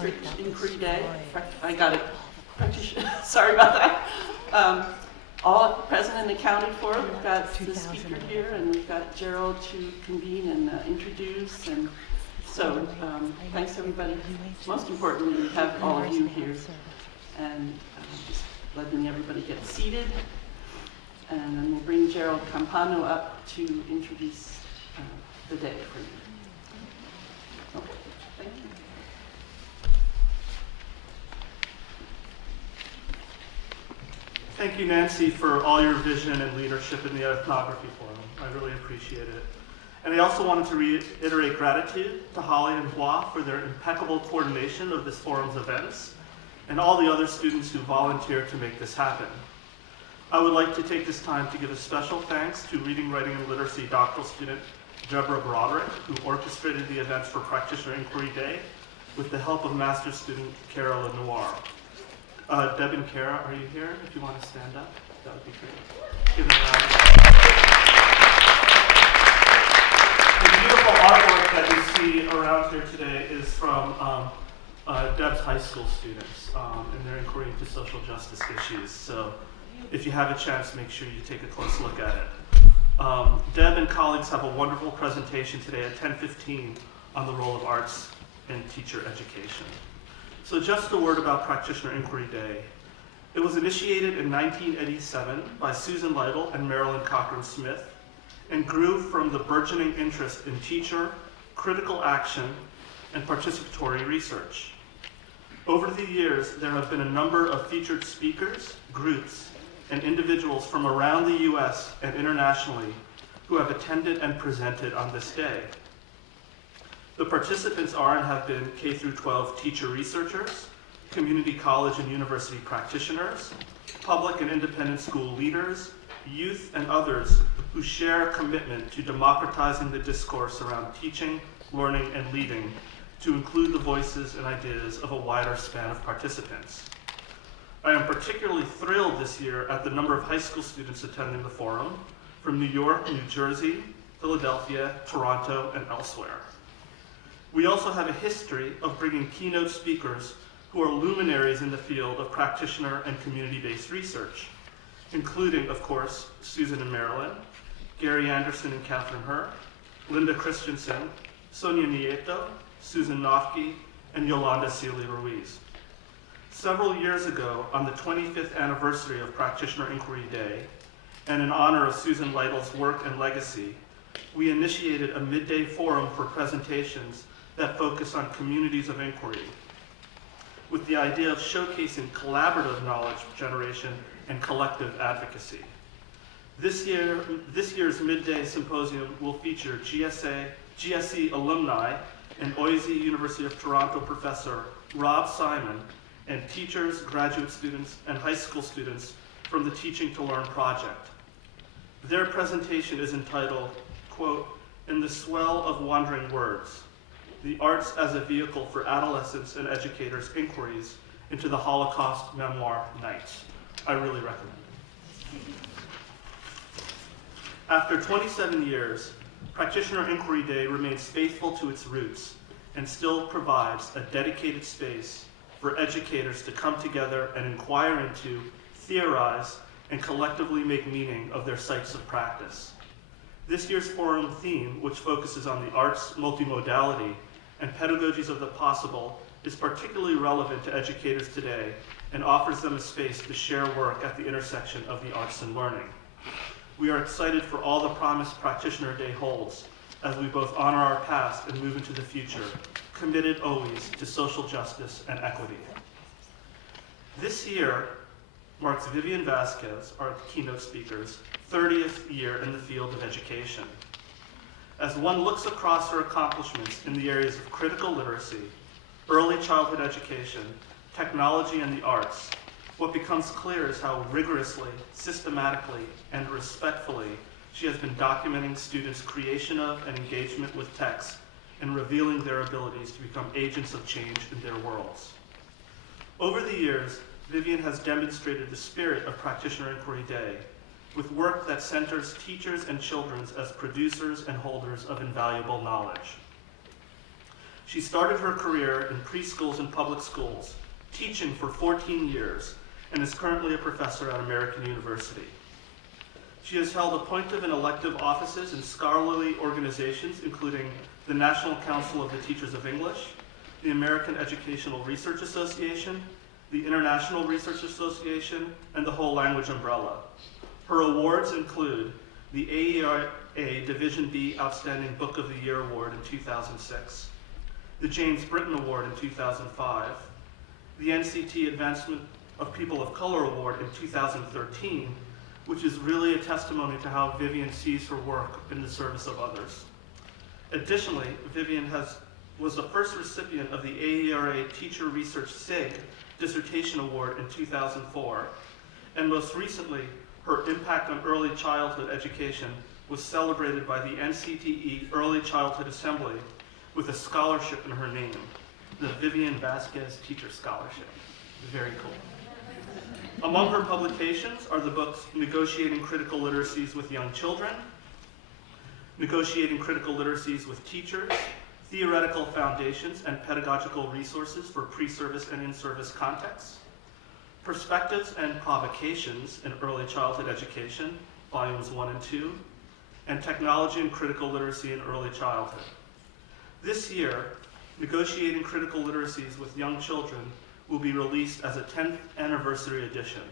Practitioner Inquiry Day. I got it. Practitioner. Sorry about that. All present and accounted for. We've got the speaker here, and we've got Gerald to convene and introduce. And so, thanks everybody. Most importantly, we have all of you here, and just letting everybody get seated. And then we'll bring Gerald Campano up to introduce the day for you. Okay, thank you. Thank you, Nancy, for all your vision and leadership in the Ethnography Forum. I really appreciate it. And I also wanted to reiterate gratitude to Holly and Bois for their impeccable coordination of this forum's events and all the other students who volunteered to make this happen. I would like to take this time to give a special thanks to Reading, Writing, and Literacy doctoral student Deborah Broderick, who orchestrated the events for Practitioner Inquiry Day with the help of master's student Kara Lenoir. Deb and Kara, are you here? If you want to stand up, that would be great. Give them a round. The beautiful artwork that you see around here today is from Deb's high school students and their inquiry into social justice issues. So if you have a chance, make sure you take a close look at it. Deb and colleagues have a wonderful presentation today at 10:15 on the role of arts in teacher education. So just a word about Practitioner Inquiry Day. It was initiated in 1987 by Susan Lytle and Marilyn Cochran Smith and grew from the burgeoning interest in teacher, critical action, and participatory research. Over the years, there have been a number of featured speakers, groups, and individuals from around the US and internationally who have attended and presented on this day. The participants are and have been K-12 teacher researchers, community college and university practitioners, public and independent school leaders, youth, and others who share a commitment to democratizing the discourse around teaching, learning, and leading to include the voices and ideas of a wider span of participants. I am particularly thrilled this year at the number of high school students attending the forum from New York, New Jersey, Philadelphia, Toronto, and elsewhere. We also have a history of bringing keynote speakers who are luminaries in the field of practitioner and community-based research, including, of course, Susan and Marilyn, Gary Anderson and Catherine Herr, Linda Christensen, Sonia Nieto, Susan Nofke, and Yolanda Celia Ruiz. Several years ago, on the 25th anniversary of Practitioner Inquiry Day, and in honor of Susan Lytle's work and legacy, we initiated a midday forum for presentations that focus on communities of inquiry, with the idea of showcasing collaborative knowledge generation and collective advocacy. This year's midday symposium will feature GSE alumni and OISE University of Toronto professor Rob Simon and teachers, graduate students, and high school students from the Teaching to Learn project. Their presentation is entitled, quote, "In the Swell of Wandering Words, the Arts as a Vehicle for Adolescents and Educators' Inquiries into the Holocaust Memoir Night." I really recommend it. After 27 years, Practitioner Inquiry Day remains faithful to its roots and still provides a dedicated space for educators to come together and inquire into, theorize, and collectively make meaning of their sites of practice. This year's forum theme, which focuses on the arts multimodality and pedagogies of the possible, is particularly relevant to educators today and offers them a space to share work at the intersection of the arts and learning. We are excited for all the promise Practitioner Day holds as we both honor our past and move into the future, committed always to social justice and equity. This year marks Vivian Vasquez, our keynote speaker's 30th year in the field of education. As one looks across her accomplishments in the areas of critical literacy, early childhood education, technology, and the arts, what becomes clear is how rigorously, systematically, and respectfully she has been documenting students' creation of and engagement with text and revealing their abilities to become agents of change in their worlds. Over the years, Vivian has demonstrated the spirit of Practitioner Inquiry Day with work that centers teachers and children as producers and holders of invaluable knowledge. She started her career in preschools and public schools, teaching for 14 years, and is currently a professor at American University. She has held appointive and elective offices in scholarly organizations, including the National Council of the Teachers of English, the American Educational Research Association, the International Research Association, and the Whole Language Umbrella. Her awards include the AERA Division B Outstanding Book of the Year Award in 2006, the James Britton Award in 2005, the NCT Advancement of People of Color Award in 2013, which is really a testimony to how Vivian sees her work in the service of others. Additionally, Vivian was the first recipient of the AERA Teacher Research SIG Dissertation Award in 2004, and most recently, her impact on early childhood education was celebrated by the NCTE Early Childhood Assembly with a scholarship in her name, the Vivian Vasquez Teacher Scholarship. Very cool. Among her publications are the books Negotiating Critical Literacies with Young Children, Negotiating Critical Literacies with Teachers, Theoretical Foundations and Pedagogical Resources for Pre-Service and In-Service Contexts, Perspectives and Provocations in Early Childhood Education, Volumes 1 and 2, and Technology and Critical Literacy in Early Childhood. This year, Negotiating Critical Literacies with Young Children will be released as a 10th anniversary edition,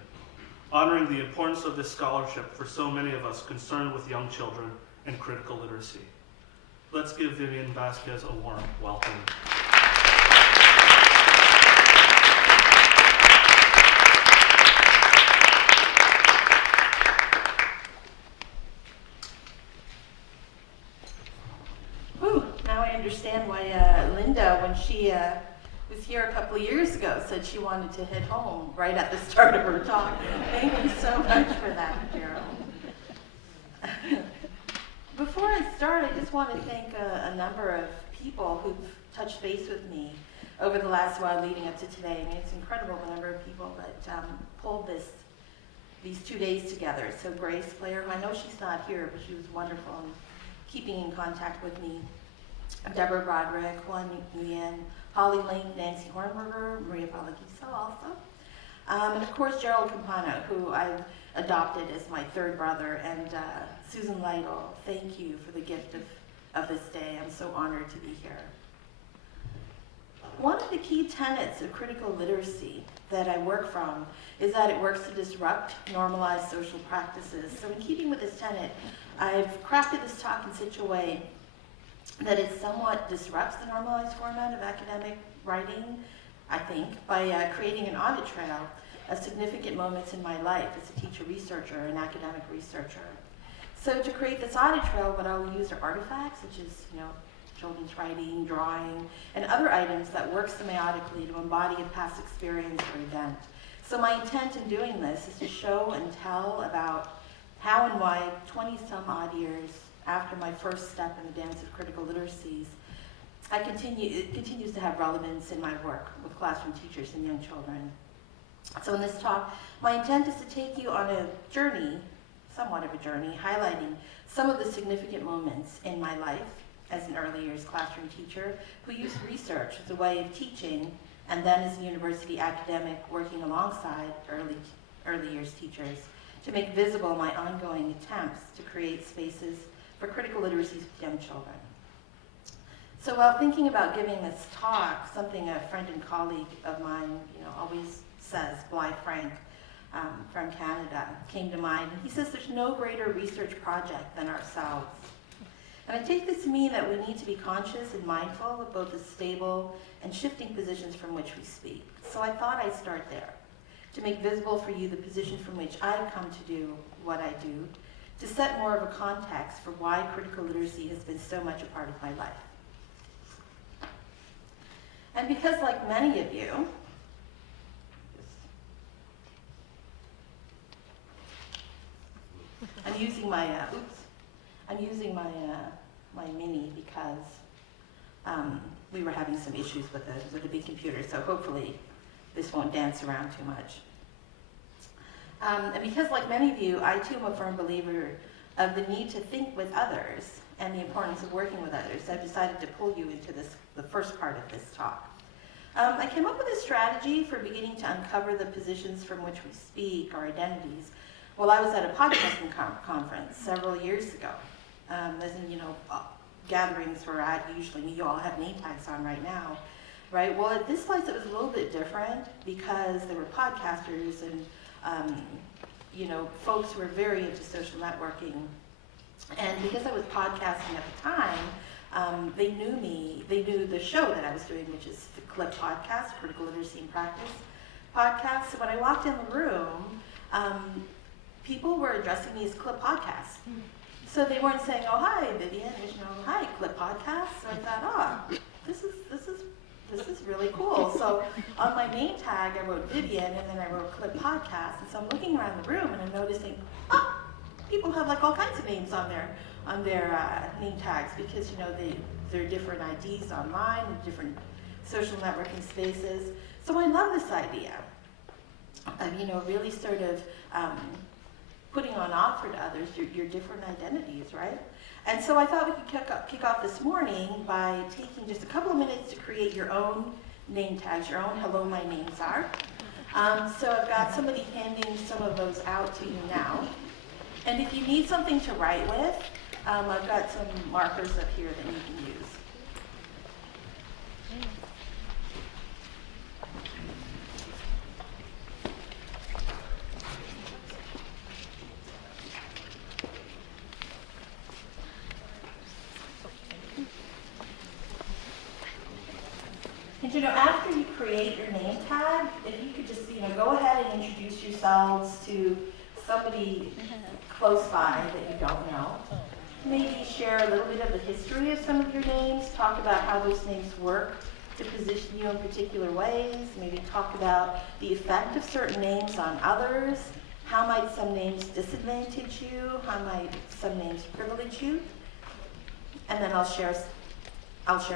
honoring the importance of this scholarship for so many of us concerned with young children and critical literacy. Let's give Vivian Vasquez a warm welcome. Whew, now I understand why Linda, when she was here a couple of years ago, said she wanted to head home right at the start of her talk. Thank you so much for that, Gerald. Before I start, I just want to thank a number of people who've touched base with me over the last while leading up to today. I mean, it's incredible the number of people that pulled these 2 days together. So Grace Blair, I know she's not here, but she was wonderful in keeping in contact with me. Deborah Broderick, Juan Nguyen, Holly Link, Nancy Hornberger, Maria Palaguisa also. And of course, Gerald Campano, who I've adopted as my third brother, and Susan Lytle, thank you for the gift of this day. I'm so honored to be here. One of the key tenets of critical literacy that I work from is that it works to disrupt normalized social practices. So in keeping with this tenet, I've crafted this talk in such a way that it somewhat disrupts the normalized format of academic writing, I think, by creating an audit trail of significant moments in my life as a teacher researcher and academic researcher. So to create this audit trail, what I'll use are artifacts such as, children's writing, drawing, and other items that work semiotically to embody a past experience or event. So my intent in doing this is to show and tell about how and why 20-some odd years after my first step in the dance of critical literacies, it continues to have relevance in my work with classroom teachers and young children. So in this talk, my intent is to take you on a journey, somewhat of a journey, highlighting some of the significant moments in my life as an early years classroom teacher who used research as a way of teaching, and then as a university academic working alongside early years teachers to make visible my ongoing attempts to create spaces for critical literacies with young children. So while thinking about giving this talk, something a friend and colleague of mine always says, Bly Frank from Canada, came to mind. He says there's no greater research project than ourselves. And I take this to mean that we need to be conscious and mindful of both the stable and shifting positions from which we speak. So I thought I'd start there, to make visible for you the position from which I've come to do what I do, to set more of a context for why critical literacy has been so much a part of my life. And because, like many of you, I'm using my my mini because we were having some issues with the big computer, so hopefully this won't dance around too much. And because, like many of you, I too am a firm believer of the need to think with others and the importance of working with others, I've decided to pull you into the first part of this talk. I came up with a strategy for beginning to uncover the positions from which we speak, our identities, while I was at a podcasting conference several years ago. As in, gatherings we're at, usually you all have name tags on right now, right? Well, at this place it was a little bit different because there were podcasters and, folks who were very into social networking. And because I was podcasting at the time, they knew me, they knew the show that I was doing, which is the CLIP podcast, Critical Literacy and Practice podcast. So when I walked in the room, people were addressing me as CLIP podcast. So they weren't saying, "Oh, hi, Vivian," "Hi, CLIP podcast." So I thought, this is really cool. So on my name tag, I wrote Vivian, and then I wrote CLIP podcast. And so I'm looking around the room, and I'm noticing, people have like all kinds of names on their name tags because there are different IDs online and different social networking spaces. So I love this idea of really sort of putting on offer to others your different identities, right? And so I thought we could kick off this morning by taking just a couple of minutes to create your own name tags, your own "Hello, my names are." So I've got somebody handing some of those out to you now. And if you need something to write with, I've got some markers up here that you can use. And after you create your name tag, if you could just, go ahead and introduce yourselves to somebody close by that you don't know. Maybe share a little bit of the history of some of your names, talk about how those names work to position you in particular ways, maybe talk about the effect of certain names on others, how might some names disadvantage you, how might some names privilege you, and then I'll share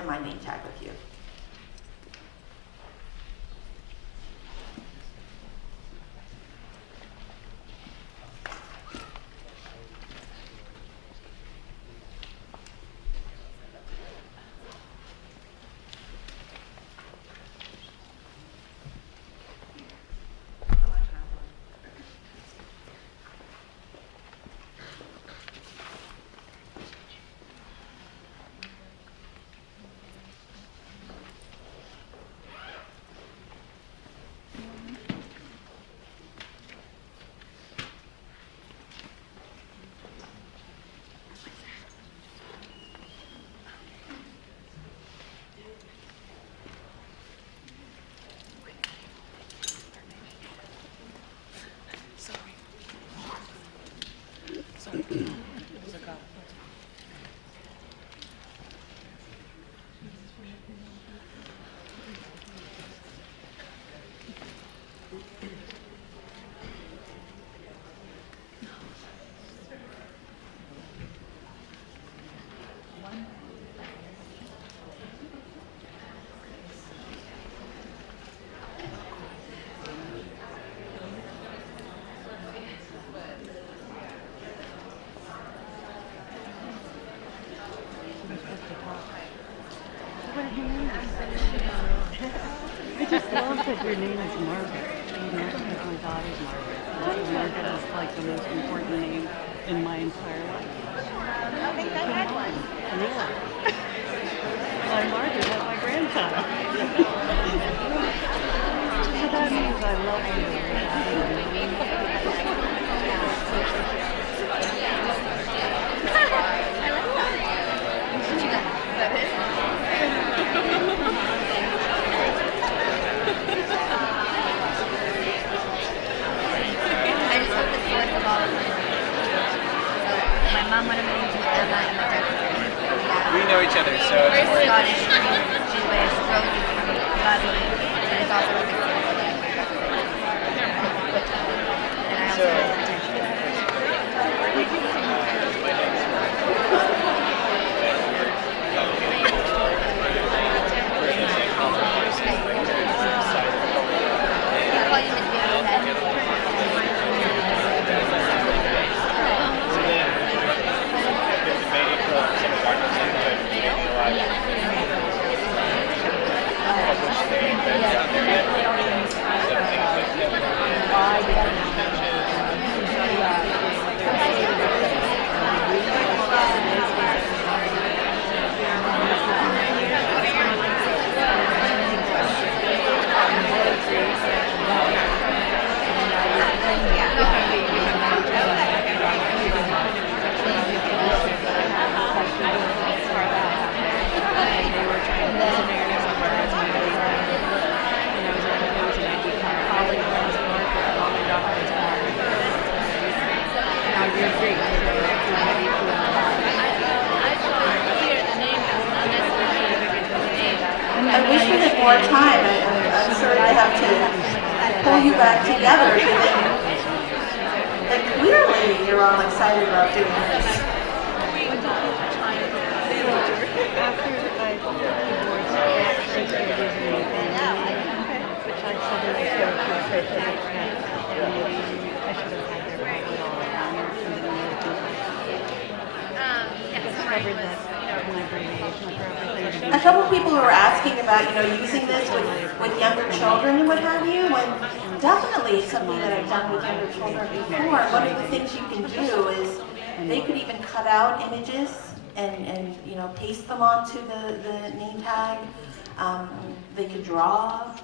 my name tag with you. I just love that your name is Margaret. Because my daughter's Margaret. Margaret is like the most important name in my entire life. I think I had one. Really? My Margaret had my grandchild. So that means I love We know each other, so it's more Scottish, Jewish, Rosie from Glasgow, but it's also a good and I also pull you back together. And clearly, you're all excited about doing this. After I divorced, I actually started using my family name, which I suddenly started to appreciate that maybe I should have had their right all around or something like that. I discovered that an abbreviation for everything. A couple people were asking about, using this with younger children and what have you, and definitely it's something that I've done with younger children before. One of the things you can do is they could even cut out images and paste them onto the name tag. They could draw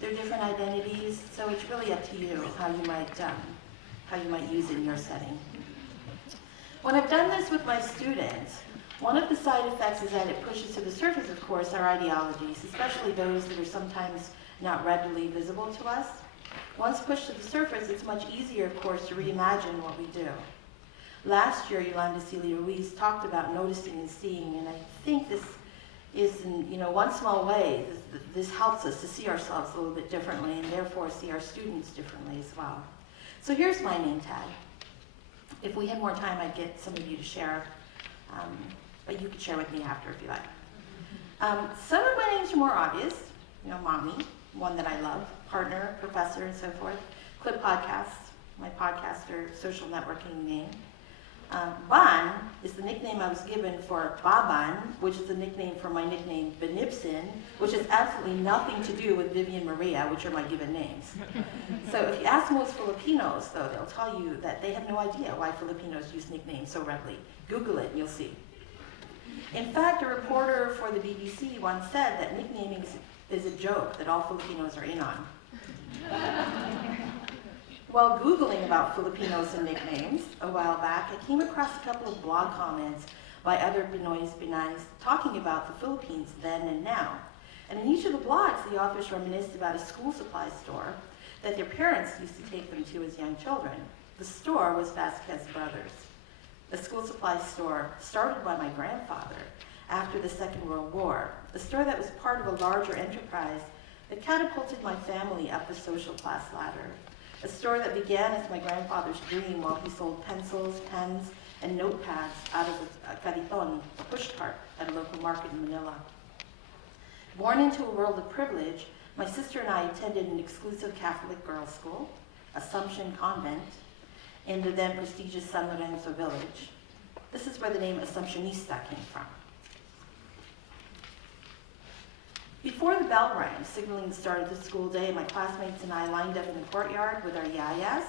their different identities, so it's really up to you how you might use it in your setting. When I've done this with my students, one of the side effects is that it pushes to the surface, of course, our ideologies, especially those that are sometimes not readily visible to us. Once pushed to the surface, it's much easier, of course, to reimagine what we do. Last year, Yolanda Celia Ruiz talked about noticing and seeing, and I think this is, in one small way, this helps us to see ourselves a little bit differently and therefore see our students differently as well. So here's my name tag. If we had more time, I'd get some of you to share, but you could share with me after if you like. Some of my names are more obvious, Mommy, one that I love, partner, professor, and so forth. Clip Podcasts, my podcaster social networking name. Ban is the nickname I was given for Baban, which is the nickname for my nickname Benipsin, which has absolutely nothing to do with Vivian Maria, which are my given names. So if you ask most Filipinos, though, they'll tell you that they have no idea why Filipinos use nicknames so readily. Google it and you'll see. In fact, a reporter for the BBC once said that nicknaming is a joke that all Filipinos are in on. While Googling about Filipinos and nicknames a while back, I came across a couple of blog comments by other Pinoys Binays talking about the Philippines then and now. And in each of the blogs, the authors reminisced about a school supply store that their parents used to take them to as young children. The store was Vasquez Brothers. The school supply store started by my grandfather after the Second World War, a store that was part of a larger enterprise that catapulted my family up the social class ladder. A store that began as my grandfather's dream while he sold pencils, pens, and notepads out of a cariton, a pushcart, at a local market in Manila. Born into a world of privilege, my sister and I attended an exclusive Catholic girls' school, Assumption Convent, in the then prestigious San Lorenzo village. This is where the name Assumptionista came from. Before the bell rang, signaling the start of the school day, my classmates and I lined up in the courtyard with our yayas,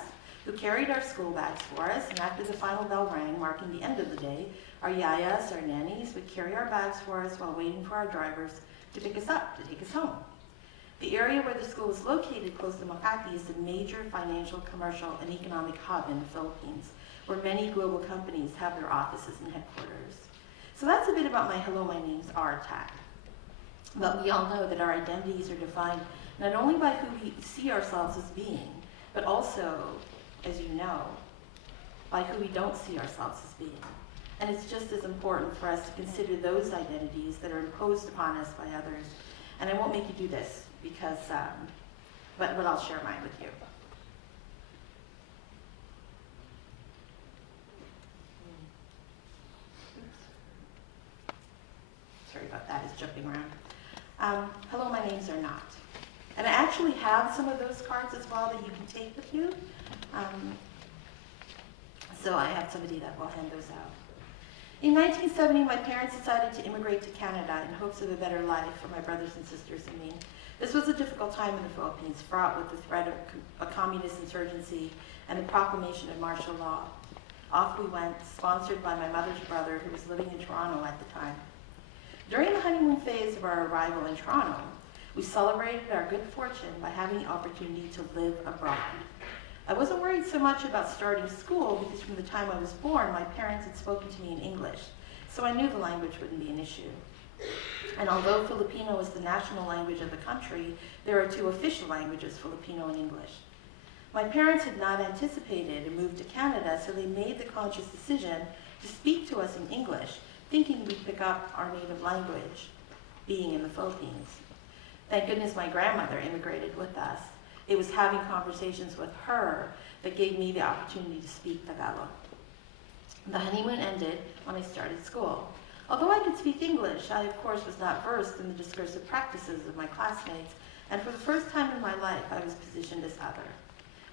who carried our school bags for us, and after the final bell rang, marking the end of the day, our yayas, our nannies, would carry our bags for us while waiting for our drivers to pick us up, to take us home. The area where the school was located, close to Makati, is a major financial, commercial, and economic hub in the Philippines, where many global companies have their offices and headquarters. So that's a bit about my Hello, My Name's R tag. But we all know that our identities are defined not only by who we see ourselves as being, but also, as you know, by who we don't see ourselves as being. And it's just as important for us to consider those identities that are imposed upon us by others. And I won't make you do this, because, but I'll share mine with you. Sorry about that, it's jumping around. Hello, my names are not. And I actually have some of those cards as well that you can take with you. So I have somebody that will hand those out. In 1970, my parents decided to immigrate to Canada in hopes of a better life for my brothers and sisters and me. This was a difficult time in the Philippines, fraught with the threat of a communist insurgency and the proclamation of martial law. Off we went, sponsored by my mother's brother, who was living in Toronto at the time. During the honeymoon phase of our arrival in Toronto, we celebrated our good fortune by having the opportunity to live abroad. I wasn't worried so much about starting school because from the time I was born, my parents had spoken to me in English, so I knew the language wouldn't be an issue. And although Filipino is the national language of the country, there are two official languages, Filipino and English. My parents had not anticipated a move to Canada, so they made the conscious decision to speak to us in English, thinking we'd pick up our native language, being in the Philippines. Thank goodness my grandmother immigrated with us. It was having conversations with her that gave me the opportunity to speak Tagalog. The honeymoon ended when I started school. Although I could speak English, I of course was not versed in the discursive practices of my classmates, and for the first time in my life I was positioned as other.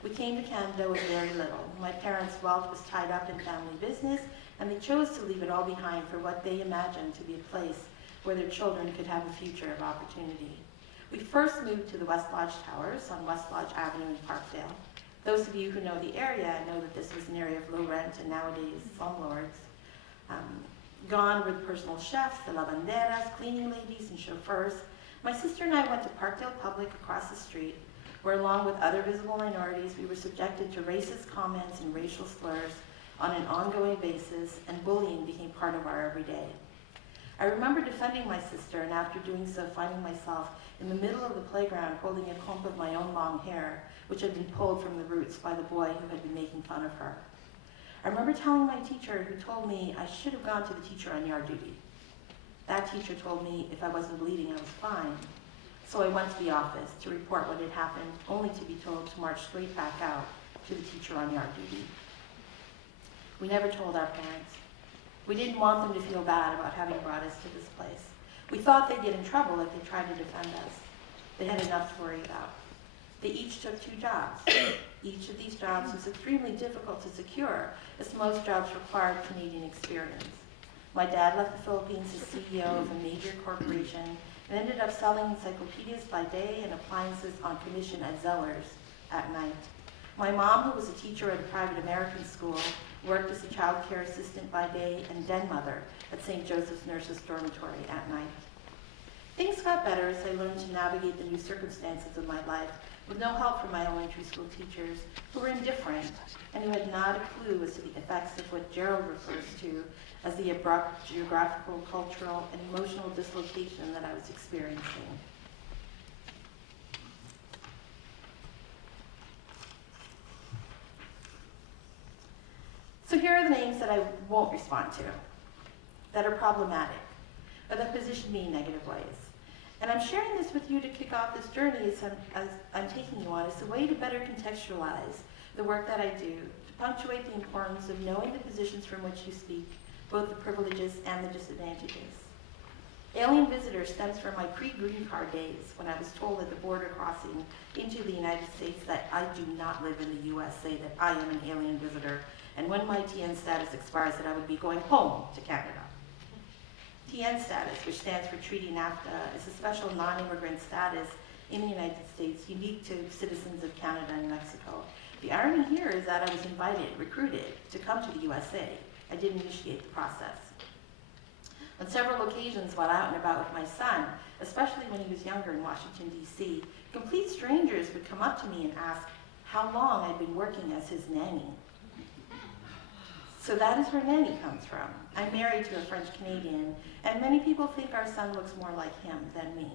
We came to Canada with very little. My parents' wealth was tied up in family business, and they chose to leave it all behind for what they imagined to be a place where their children could have a future of opportunity. We first moved to the West Lodge Towers on West Lodge Avenue in Parkdale. Those of you who know the area know that this was an area of low rent and nowadays slumlords. Gone were the personal chefs, the lavanderas, cleaning ladies, and chauffeurs. My sister and I went to Parkdale Public across the street, where along with other visible minorities, we were subjected to racist comments and racial slurs on an ongoing basis, and bullying became part of our everyday. I remember defending my sister, and after doing so, finding myself in the middle of the playground holding a comb of my own long hair, which had been pulled from the roots by the boy who had been making fun of her. I remember telling my teacher, who told me I should have gone to the teacher on yard duty. That teacher told me if I wasn't bleeding, I was fine. So I went to the office to report what had happened, only to be told to march straight back out to the teacher on yard duty. We never told our parents. We didn't want them to feel bad about having brought us to this place. We thought they'd get in trouble if they tried to defend us. They had enough to worry about. They each took 2 jobs. Each of these jobs was extremely difficult to secure, as most jobs required Canadian experience. My dad left the Philippines as CEO of a major corporation and ended up selling encyclopedias by day and appliances on commission at Zellers at night. My mom, who was a teacher at a private American school, worked as a child care assistant by day and den mother at St. Joseph's Nurses Dormitory at night. Things got better as I learned to navigate the new circumstances of my life with no help from my elementary school teachers, who were indifferent and who had not a clue as to the effects of what Gerald refers to as the abrupt geographical, cultural, and emotional dislocation that I was experiencing. So here are the names that I won't respond to, that are problematic, or that position me in negative ways. And I'm sharing this with you to kick off this journey as I'm taking you on as a way to better contextualize the work that I do, to punctuate the importance of knowing the positions from which you speak, both the privileges and the disadvantages. Alien visitor stems from my pre-green card days, when I was told at the border crossing into the United States that I do not live in the USA, that I am an alien visitor, and when my TN status expires, that I would be going home to Canada. TN status, which stands for Treaty NAFTA, is a special non-immigrant status in the United States, unique to citizens of Canada and Mexico. The irony here is that I was invited, recruited, to come to the USA. I didn't initiate the process. On several occasions while out and about with my son, especially when he was younger in Washington, D.C., complete strangers would come up to me and ask how long I'd been working as his nanny. So that is where nanny comes from. I'm married to a French Canadian, and many people think our son looks more like him than me.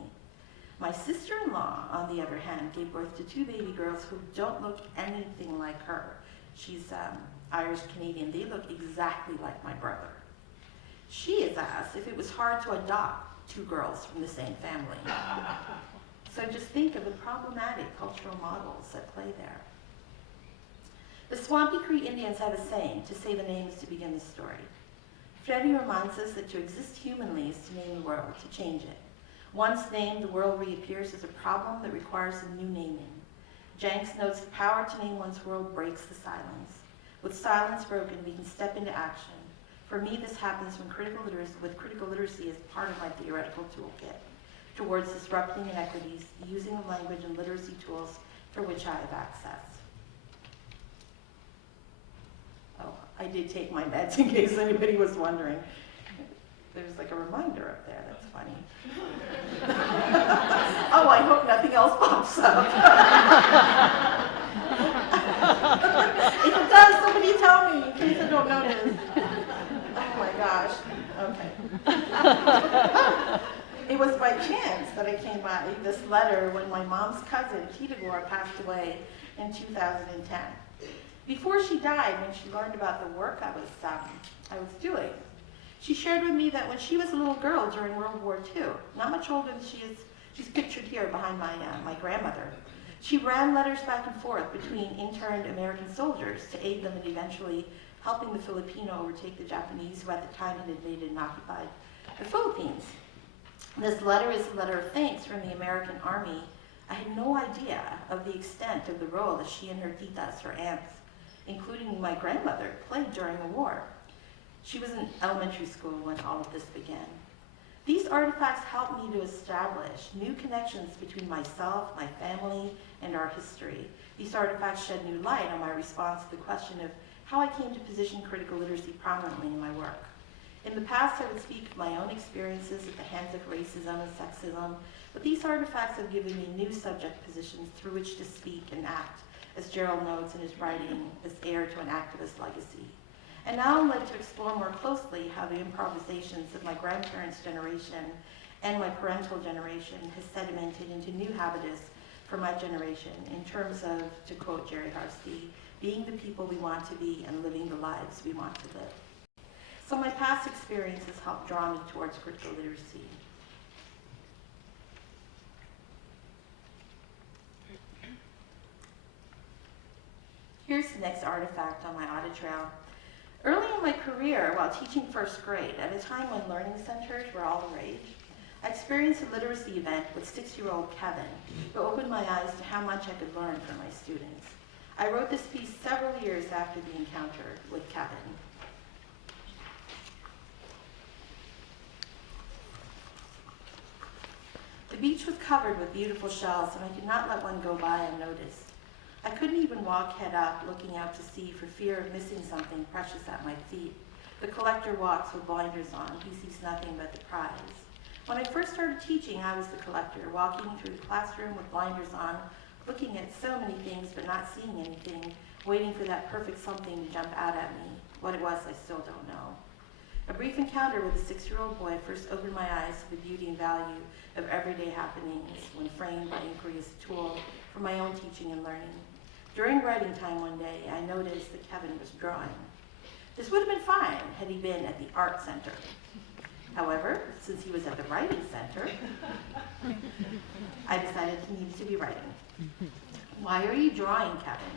My sister-in-law, on the other hand, gave birth to 2 baby girls who don't look anything like her. She's Irish Canadian. They look exactly like my brother. She has asked if it was hard to adopt 2 girls from the same family. So just think of the problematic cultural models that play there. The Swampy Cree Indians have a saying, to say the name is to begin the story. Freddie reminds us that to exist humanly is to name the world, to change it. Once named, the world reappears as a problem that requires a new naming. Jenks notes the power to name one's world breaks the silence. With silence broken, we can step into action. For me, this happens with critical literacy as part of my theoretical toolkit towards disrupting inequities, using the language and literacy tools for which I have access. Oh, I did take my meds in case anybody was wondering. There's like a reminder up there, that's funny. Oh, I hope nothing else pops up. If it does, somebody tell me in case I don't notice. Oh my gosh, okay. It was by chance that I came by this letter when my mom's cousin, Kitagor, passed away in 2010. Before she died, when she learned about the work I was doing, she shared with me that when she was a little girl during World War II, not much older than she is, she's pictured here behind my grandmother, She ran letters back and forth between interned American soldiers to aid them in eventually helping the Filipino overtake the Japanese who at the time had invaded and occupied the Philippines. This letter is a letter of thanks from the American Army. I had no idea of the extent of the role that she and her titas, her aunts, including my grandmother, played during the war. She was in elementary school when all of this began. These artifacts helped me to establish new connections between myself, my family, and our history. These artifacts shed new light on my response to the question of how I came to position critical literacy prominently in my work. In the past, I would speak of my own experiences at the hands of racism and sexism, but these artifacts have given me new subject positions through which to speak and act, as Gerald notes in his writing, as heir to an activist legacy. And now I'm led to explore more closely how the improvisations of my grandparents' generation and my parental generation has sedimented into new habitus for my generation in terms of, to quote Jerry Harsty, being the people we want to be and living the lives we want to live. So my past experiences helped draw me towards critical literacy. Here's the next artifact on my audit trail. Early in my career, while teaching first grade, at a time when learning centers were all the rage, I experienced a literacy event with 6-year-old Kevin, who opened my eyes to how much I could learn from my students. I wrote this piece several years after the encounter with Kevin. The beach was covered with beautiful shells, and I could not let one go by unnoticed. I couldn't even walk head up, looking out to sea for fear of missing something precious at my feet. The collector walks with blinders on. He sees nothing but the prize. When I first started teaching, I was the collector, walking through the classroom with blinders on, looking at so many things but not seeing anything, waiting for that perfect something to jump out at me. What it was, I still don't know. A brief encounter with a 6-year-old boy first opened my eyes to the beauty and value of everyday happenings when framed by inquiry as a tool for my own teaching and learning. During writing time one day, I noticed that Kevin was drawing. This would have been fine had he been at the art center. However, since he was at the writing center, I decided he needed to be writing. Why are you drawing, Kevin?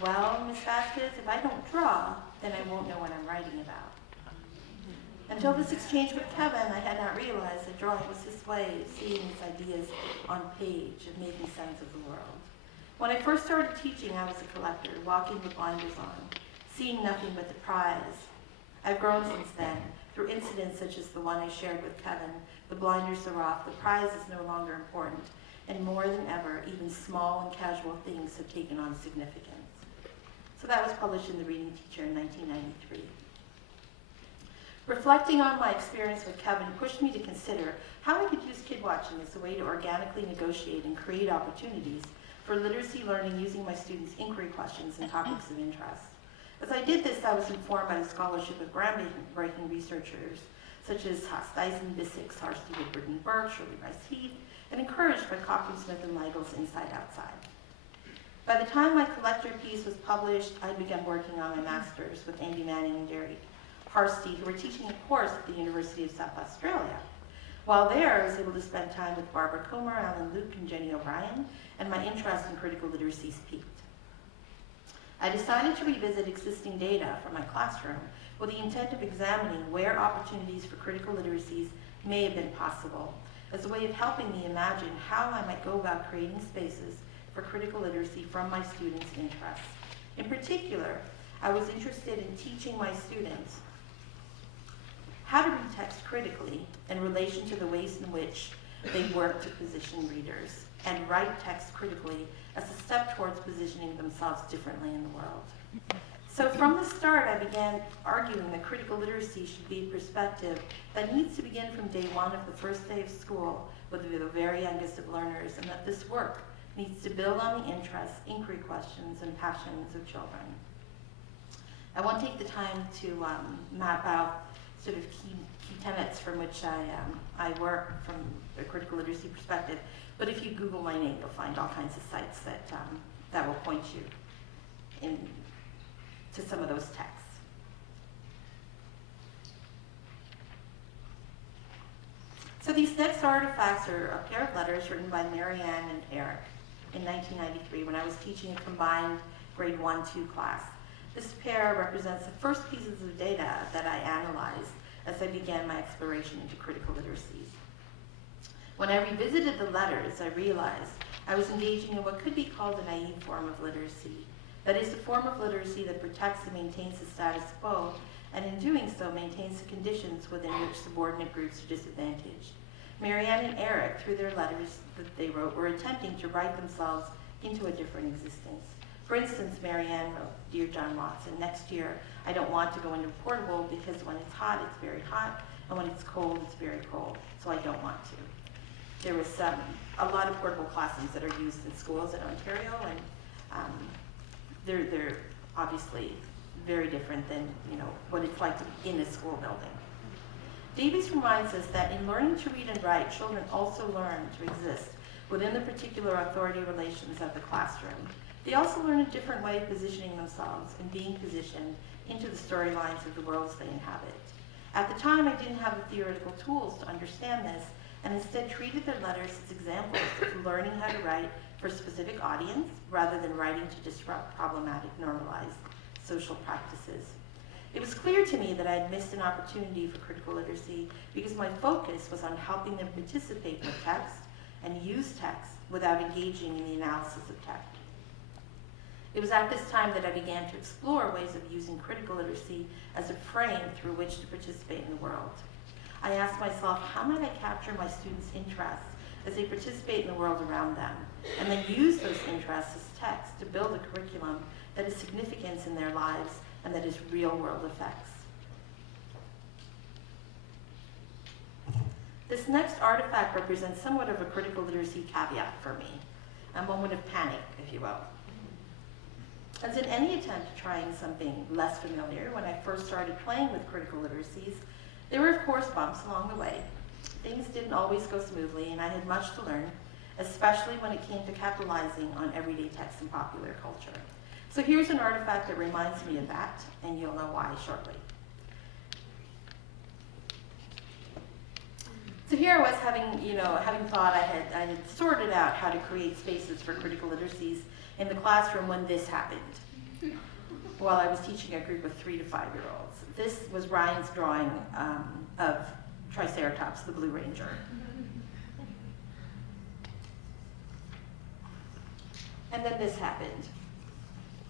Well, Miss Vasquez, if I don't draw, then I won't know what I'm writing about. Until this exchange with Kevin, I had not realized that drawing was his way of seeing his ideas on page, of making sense of the world. When I first started teaching, I was a collector, walking with blinders on, seeing nothing but the prize. I've grown since then. Through incidents such as the one I shared with Kevin, the blinders are off, the prize is no longer important, and more than ever, even small and casual things have taken on significance. So that was published in The Reading Teacher in 1993. Reflecting on my experience with Kevin pushed me to consider how I could use kid watching as a way to organically negotiate and create opportunities for literacy learning using my students' inquiry questions and topics of interest. As I did this, I was informed by the scholarship of groundbreaking researchers such as Haas Dyson, Bissix, Harsty, Woodward, and Burke, Shirley Rice Heath, and encouraged by Cochran Smith and Leigel's Inside Outside. By the time my collector piece was published, I began working on my master's with Andy Manning and Jerry Harsty, who were teaching a course at the University of South Australia. While there, I was able to spend time with Barbara Comer, Alan Luke, and Jenny O'Brien, and my interest in critical literacies peaked. I decided to revisit existing data from my classroom with the intent of examining where opportunities for critical literacies may have been possible, as a way of helping me imagine how I might go about creating spaces for critical literacy from my students' interests. In particular, I was interested in teaching my students how to read text critically in relation to the ways in which they work to position readers, and write text critically as a step towards positioning themselves differently in the world. So from the start, I began arguing that critical literacy should be a perspective that needs to begin from day one of the first day of school with the very youngest of learners, and that this work needs to build on the interests, inquiry questions, and passions of children. I won't take the time to map out sort of key tenets from which I work from a critical literacy perspective, but if you Google my name, you'll find all kinds of sites that will point you to some of those texts. So these next artifacts are a pair of letters written by Marianne and Eric. in 1993 when I was teaching a combined grade 1-2 class. This pair represents the first pieces of data that I analyzed as I began my exploration into critical literacies. When I revisited the letters, I realized I was engaging in what could be called a naive form of literacy. That is, a form of literacy that protects and maintains the status quo, and in doing so maintains the conditions within which subordinate groups are disadvantaged. Marianne and Eric, through their letters that they wrote, were attempting to write themselves into a different existence. For instance, Marianne wrote, "Dear John Watson, next year I don't want to go into portable because when it's hot, it's very hot, and when it's cold, it's very cold, so I don't want to." There was a lot of portable classrooms that are used in schools in Ontario, and they're obviously very different than what it's like to be in a school building. Davies reminds us that in learning to read and write, children also learn to exist within the particular authority relations of the classroom. They also learn a different way of positioning themselves and being positioned into the storylines of the worlds they inhabit. At the time, I didn't have the theoretical tools to understand this, and instead treated their letters as examples of learning how to write for a specific audience rather than writing to disrupt problematic, normalized social practices. It was clear to me that I had missed an opportunity for critical literacy because my focus was on helping them participate with text and use text without engaging in the analysis of text. It was at this time that I began to explore ways of using critical literacy as a frame through which to participate in the world. I asked myself, how might I capture my students' interests as they participate in the world around them, and then use those interests as text to build a curriculum that has significance in their lives and that has real-world effects. This next artifact represents somewhat of a critical literacy caveat for me, a moment of panic, if you will. As in any attempt at trying something less familiar, when I first started playing with critical literacies, there were of course bumps along the way. Things didn't always go smoothly, and I had much to learn, especially when it came to capitalizing on everyday text and popular culture. So here's an artifact that reminds me of that, and you'll know why shortly. So here I was having thought I had sorted out how to create spaces for critical literacies in the classroom when this happened, while I was teaching a group of 3 to 5-year-olds. This was Ryan's drawing of Triceratops, the Blue Ranger. And then this happened.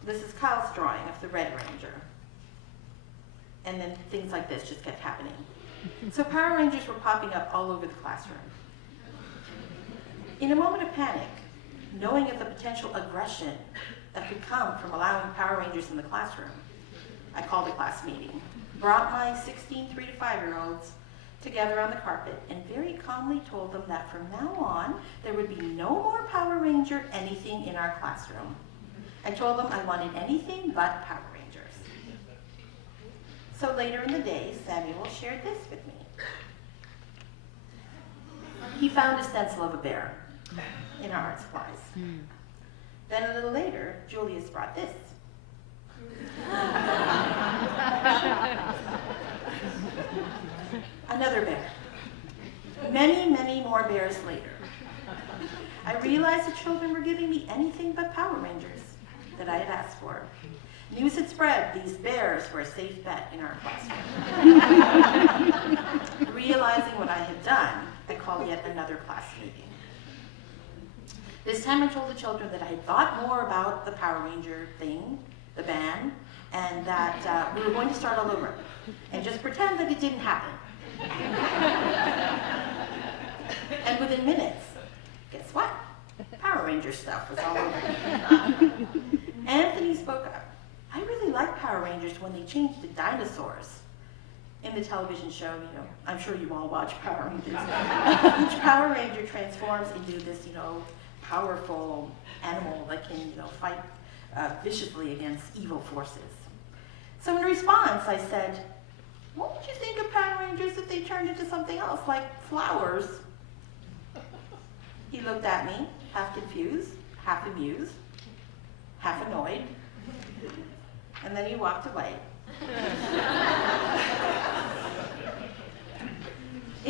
This is Kyle's drawing of the Red Ranger. And then things like this just kept happening. So Power Rangers were popping up all over the classroom. In a moment of panic, knowing of the potential aggression that could come from allowing Power Rangers in the classroom, I called a class meeting, brought my 16 3 to 5-year-olds together on the carpet, and very calmly told them that from now on, there would be no more Power Ranger anything in our classroom. I told them I wanted anything but Power Rangers. So later in the day, Samuel shared this with me. He found a stencil of a bear in our art supplies. Then a little later, Julius brought this. Another bear. Many, many more bears later. I realized the children were giving me anything but Power Rangers that I had asked for. News had spread these bears were a safe bet in our classroom. Realizing what I had done, I called yet another class meeting. This time I told the children that I had thought more about the Power Ranger thing, the ban, and that we were going to start all over and just pretend that it didn't happen. And within minutes, guess what? Power Ranger stuff was all over. Anthony spoke up. I really like Power Rangers when they changed to dinosaurs. In the television show, I'm sure you all watch Power Rangers. Each Power Ranger transforms into this, powerful animal that can, fight viciously against evil forces. So in response, I said, what would you think of Power Rangers if they turned into something else, like flowers? He looked at me, half confused, half amused, half annoyed, and then he walked away.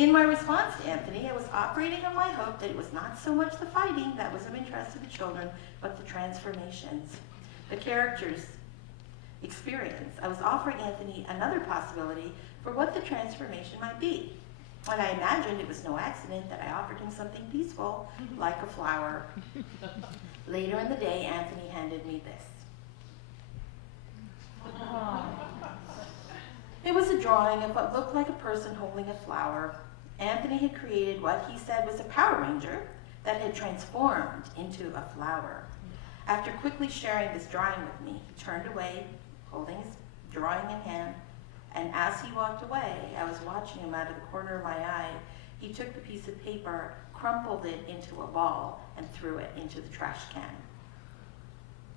In my response to Anthony, I was operating on my hope that it was not so much the fighting that was of interest to the children, but the transformations, the characters' experience. I was offering Anthony another possibility for what the transformation might be. And I imagined it was no accident that I offered him something peaceful, like a flower. Later in the day, Anthony handed me this. It was a drawing of what looked like a person holding a flower. Anthony had created what he said was a Power Ranger that had transformed into a flower. After quickly sharing this drawing with me, he turned away, holding his drawing in hand, and as he walked away, I was watching him out of the corner of my eye. He took the piece of paper, crumpled it into a ball, and threw it into the trash can.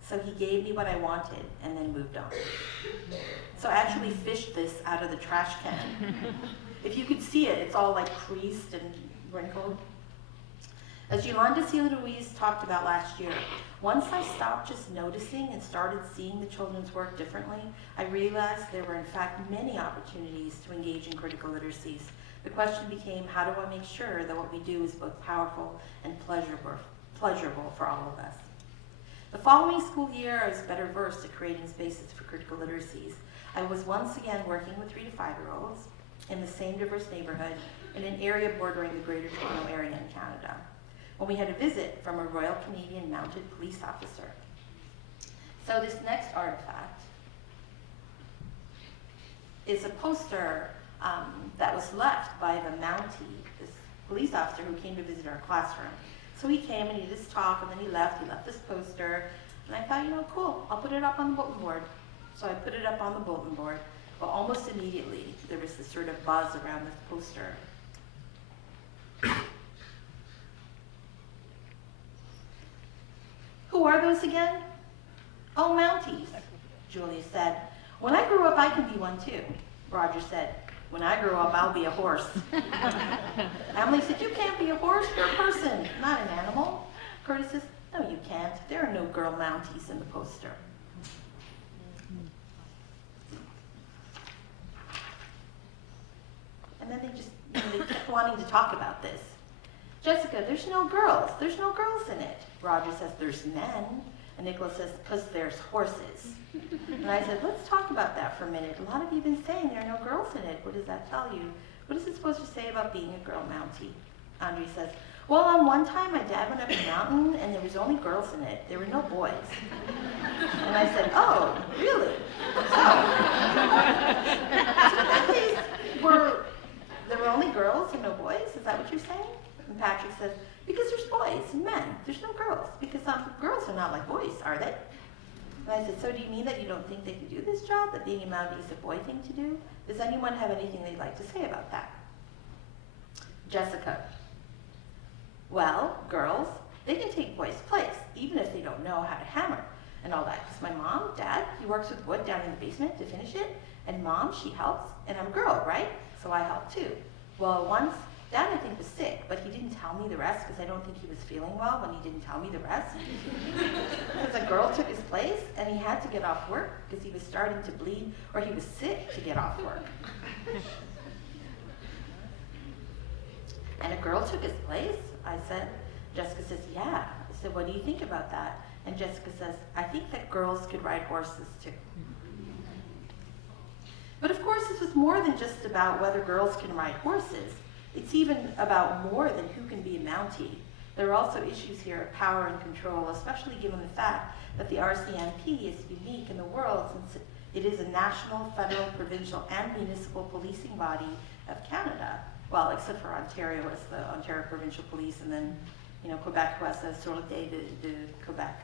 So he gave me what I wanted and then moved on. So I actually fished this out of the trash can. If you could see it, it's all like creased and wrinkled. As Yolanda C. Louise talked about last year, once I stopped just noticing and started seeing the children's work differently, I realized there were in fact many opportunities to engage in critical literacies. The question became, how do I make sure that what we do is both powerful and pleasurable for all of us? The following school year, I was better versed at creating spaces for critical literacies. I was once again working with 3 to 5-year-olds in the same diverse neighborhood in an area bordering the Greater Toronto Area in Canada, when we had a visit from a Royal Canadian Mounted Police officer. So this next artifact is a poster that was left by the mountie, this police officer who came to visit our classroom. So he came and he did his talk and then he left this poster, and I thought, you know, cool, I'll put it up on the bulletin board. So I put it up on the bulletin board, but almost immediately there was this sort of buzz around this poster. Who are those again? Oh, Mounties, Julia said. When I grow up, I can be one too. Roger said, when I grow up, I'll be a horse. Emily said, you can't be a horse, you're a person, not an animal. Curtis says, no, you can't. There are no girl Mounties in the poster. And then they kept wanting to talk about this. Jessica, there's no girls in it. Roger says, there's men. And Nicholas says, because there's horses. And I said, let's talk about that for a minute. A lot of you have been saying there are no girls in it. What does that tell you? What is it supposed to say about being a girl Mountie? Andre says, well, on one time my dad went up a mountain and there was only girls in it. There were no boys. And I said, oh, really? So that case, there were only girls and no boys? Is that what you're saying? And Patrick says, because there's boys and men. There's no girls. Because girls are not like boys, are they? And I said, so do you mean that you don't think they can do this job? That being a Mountie is a boy thing to do? Does anyone have anything they'd like to say about that? Jessica. Well, girls, they can take boys' place, even if they don't know how to hammer and all that. Because my mom, dad, he works with wood down in the basement to finish it. And mom, she helps. And I'm a girl, right? So I help too. Well, once, Dad, I think, was sick, but he didn't tell me the rest because I don't think he was feeling well when he didn't tell me the rest. Because a girl took his place and he had to get off work because he was starting to bleed, or he was sick to get off work. And a girl took his place? I said. Jessica says, yeah. I said, what do you think about that? And Jessica says, I think that girls could ride horses too. But of course, this was more than just about whether girls can ride horses. It's even about more than who can be a Mountie. There are also issues here of power and control, especially given the fact that the RCMP is unique in the world since it is a national, federal, provincial, and municipal policing body of Canada. Well, except for Ontario, it's the Ontario Provincial Police, and then, Quebec, who has the Sûreté de Quebec.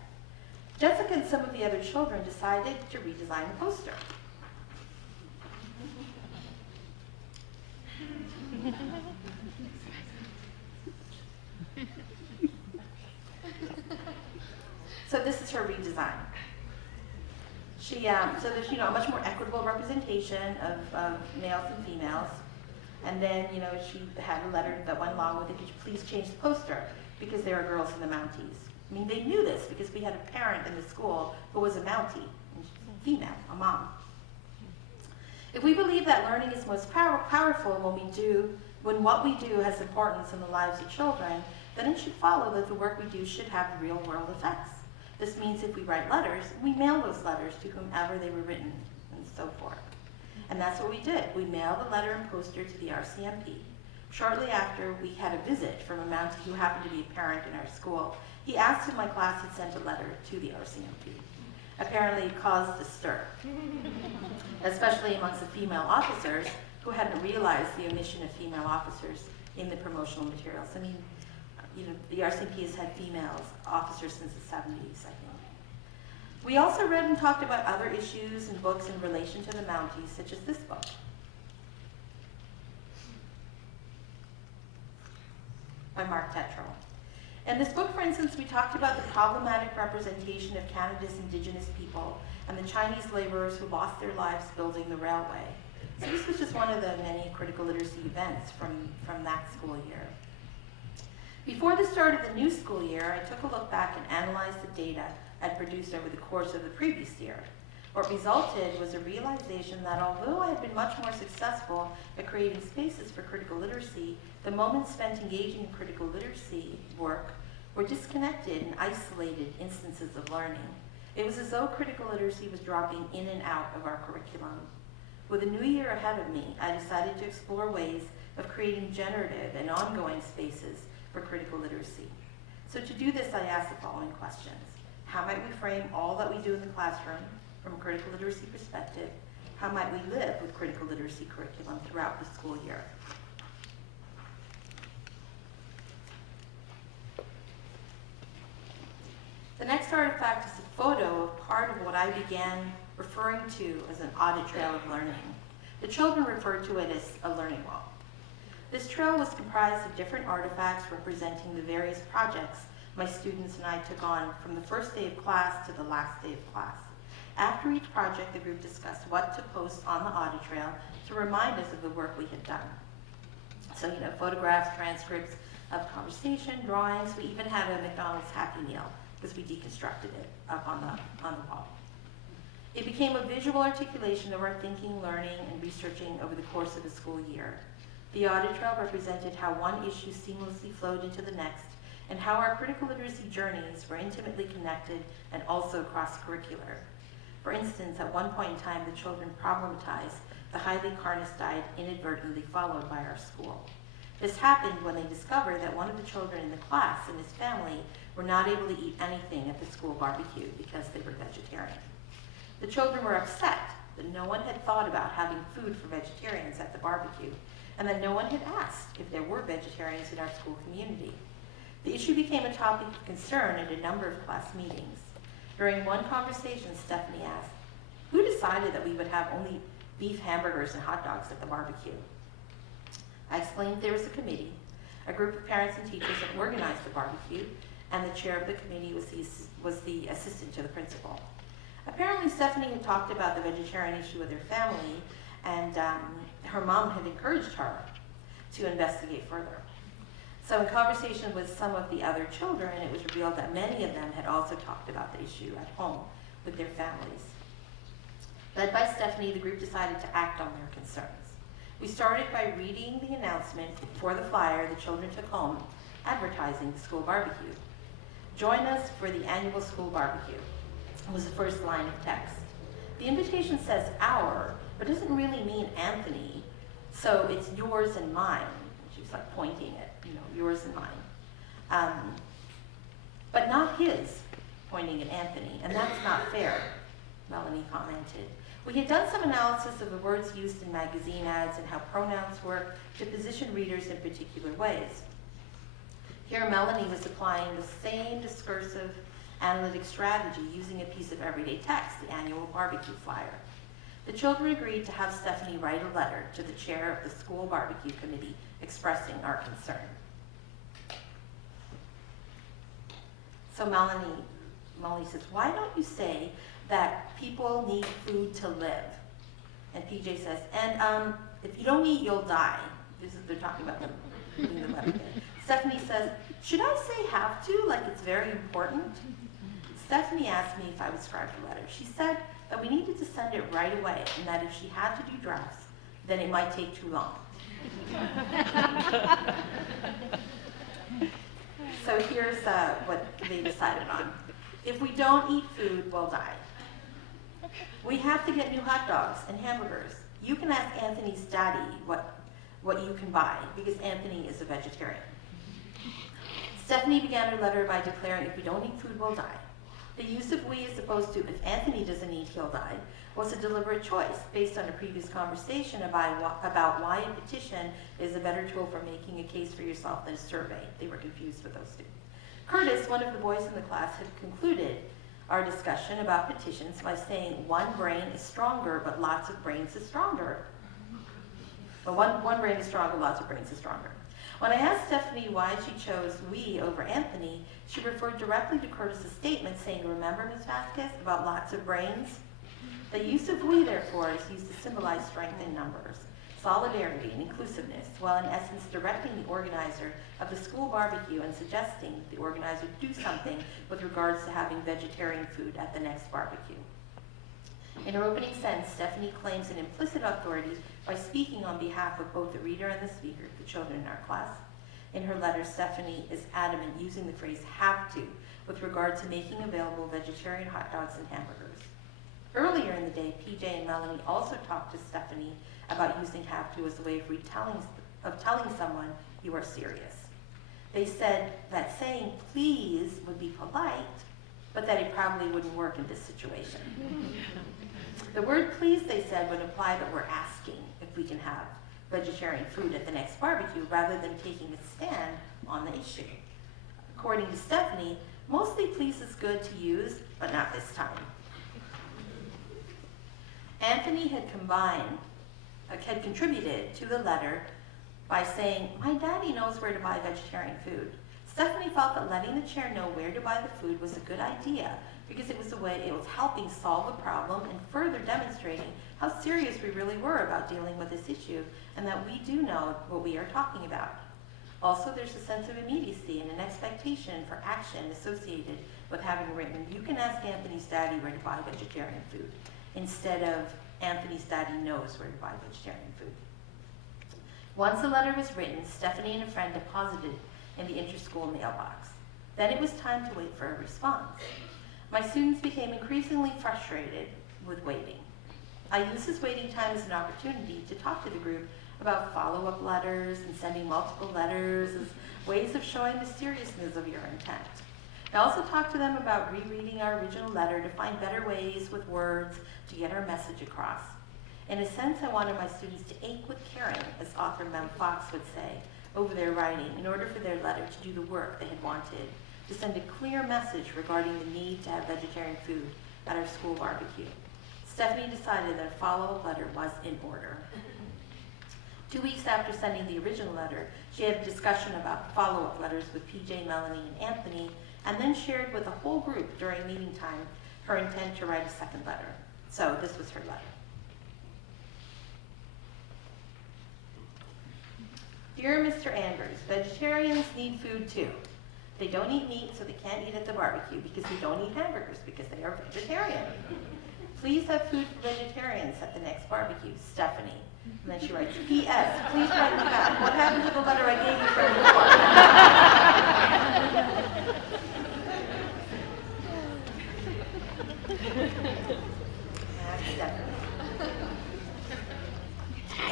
Jessica and some of the other children decided to redesign the poster. So this is her redesign. She, so there's, a much more equitable representation of males and females. And then, she had a letter that went along with it, could you please change the poster because there are girls in the Mounties. I mean, they knew this because we had a parent in the school who was a Mountie, female, a mom. If we believe that learning is most powerful when we do When what we do has importance in the lives of children, then it should follow that the work we do should have real-world effects. This means if we write letters, we mail those letters to whomever they were written, and so forth. And that's what we did. We mailed a letter and poster to the RCMP. Shortly after, we had a visit from a mountie who happened to be a parent in our school. He asked if my class had sent a letter to the RCMP. Apparently it caused a stir, especially amongst the female officers who hadn't realized the omission of female officers in the promotional materials. I mean, you know, the RCMP has had female officers since the 70s, I think. We also read and talked about other issues and books in relation to the Mounties, such as this book. By Mark Tetrell. In this book, for instance, we talked about the problematic representation of Canada's Indigenous people and the Chinese laborers who lost their lives building the railway. So this was just one of the many critical literacy events from that school year. Before the start of the new school year, I took a look back and analyzed the data I'd produced over the course of the previous year. What resulted was a realization that although I had been much more successful at creating spaces for critical literacy, the moments spent engaging in critical literacy work were disconnected and isolated instances of learning. It was as though critical literacy was dropping in and out of our curriculum. With a new year ahead of me, I decided to explore ways of creating generative and ongoing spaces for critical literacy. So to do this, I asked the following questions. How might we frame all that we do in the classroom from a critical literacy perspective? How might we live with critical literacy curriculum throughout the school year? The next artifact is a photo of part of what I began referring to as an audit trail of learning. The children referred to it as a learning wall. This trail was comprised of different artifacts representing the various projects my students and I took on from the first day of class to the last day of class. After each project, the group discussed what to post on the audit trail to remind us of the work we had done. So, you know, photographs, transcripts of conversation, drawings. We even had a McDonald's Happy Meal because we deconstructed it up on the wall. It became a visual articulation of our thinking, learning, and researching over the course of the school year. The audit trail represented how one issue seamlessly flowed into the next, and how our critical literacy journeys were intimately connected and also cross-curricular. For instance, at one point in time, the children problematized the highly carnist diet inadvertently followed by our school. This happened when they discovered that one of the children in the class and his family were not able to eat anything at the school barbecue because they were vegetarian. The children were upset that no one had thought about having food for vegetarians at the barbecue, and that no one had asked if there were vegetarians in our school community. The issue became a topic of concern at a number of class meetings. During one conversation, Stephanie asked, "Who decided that we would have only beef hamburgers and hot dogs at the barbecue?" I explained there was a committee, a group of parents and teachers that organized the barbecue, and the chair of the committee was the assistant to the principal. Apparently, Stephanie had talked about the vegetarian issue with her family, and her mom had encouraged her to investigate further. So in conversation with some of the other children, it was revealed that many of them had also talked about the issue at home with their families. Led by Stephanie, the group decided to act on their concerns. We started by reading the announcement for the flyer the children took home, advertising the school barbecue. "Join us for the annual school barbecue," was the first line of text. The invitation says "our," but doesn't really mean Anthony, so it's yours and mine. She was like pointing at, yours and mine. But not his, pointing at Anthony, and that's not fair, Melanie commented. We had done some analysis of the words used in magazine ads and how pronouns work to position readers in particular ways. Here, Melanie was applying the same discursive analytic strategy using a piece of everyday text, the annual barbecue flyer. The children agreed to have Stephanie write a letter to the chair of the school barbecue committee expressing our concern. So Molly says, "Why don't you say that people need food to live?" And PJ says, "And if you don't eat, you'll die." They're talking about them reading the letter. Stephanie says, "Should I say have to, like it's very important?" Stephanie asked me if I would scribe the letter. She said that we needed to send it right away and that if she had to do drafts, then it might take too long. So here's what they decided on. If we don't eat food, we'll die. We have to get new hot dogs and hamburgers. You can ask Anthony's daddy what you can buy, because Anthony is a vegetarian. Stephanie began her letter by declaring, if we don't eat food, we'll die. The use of we as opposed to if Anthony doesn't eat, he'll die was a deliberate choice based on a previous conversation about why a petition is a better tool for making a case for yourself than a survey. They were confused with those two. Curtis, one of the boys in the class, had concluded our discussion about petitions by saying one brain is stronger, but lots of brains is stronger. But one brain is stronger, lots of brains is stronger. When I asked Stephanie why she chose we over Anthony, she referred directly to Curtis's statement saying, remember, Ms. Vasquez, about lots of brains? The use of we, therefore, is used to symbolize strength in numbers, solidarity, and inclusiveness, while in essence directing the organizer of the school barbecue and suggesting the organizer do something with regards to having vegetarian food at the next barbecue. In her opening sentence, Stephanie claims an implicit authority by speaking on behalf of both the reader and the speaker, the children in our class. In her letter, Stephanie is adamant using the phrase have to with regard to making available vegetarian hot dogs and hamburgers. Earlier in the day, PJ and Melanie also talked to Stephanie about using have to as a way of telling someone you are serious. They said that saying please would be polite, but that it probably wouldn't work in this situation. The word please, they said, would imply that we're asking if we can have vegetarian food at the next barbecue rather than taking a stand on the issue. According to Stephanie, mostly please is good to use, but not this time. Anthony had contributed to the letter by saying, my daddy knows where to buy vegetarian food. Stephanie felt that letting the chair know where to buy the food was a good idea because it was helping solve the problem and further demonstrating how serious we really were about dealing with this issue and that we do know what we are talking about. Also, there's a sense of immediacy and an expectation for action associated with having written, you can ask Anthony's daddy where to buy vegetarian food, instead of Anthony's daddy knows where to buy vegetarian food. Once the letter was written, Stephanie and a friend deposited in the inter-school mailbox. Then it was time to wait for a response. My students became increasingly frustrated with waiting. I used this waiting time as an opportunity to talk to the group about follow-up letters and sending multiple letters as ways of showing the seriousness of your intent. I also talked to them about rereading our original letter to find better ways with words to get our message across. In a sense, I wanted my students to ache with caring, as author Mem Fox would say, over their writing in order for their letter to do the work they had wanted, to send a clear message regarding the need to have vegetarian food at our school barbecue. Stephanie decided that a follow-up letter was in order. 2 weeks after sending the original letter, she had a discussion about follow-up letters with PJ, Melanie, and Anthony, and then shared with the whole group during meeting time her intent to write a second letter. So this was her letter. Dear Mr. Andrews, vegetarians need food too. They don't eat meat, so they can't eat at the barbecue because they don't eat hamburgers because they are vegetarian. Please have food for vegetarians at the next barbecue, Stephanie. And then she writes, P.S. Please write me back. What happened to the letter I gave you from before?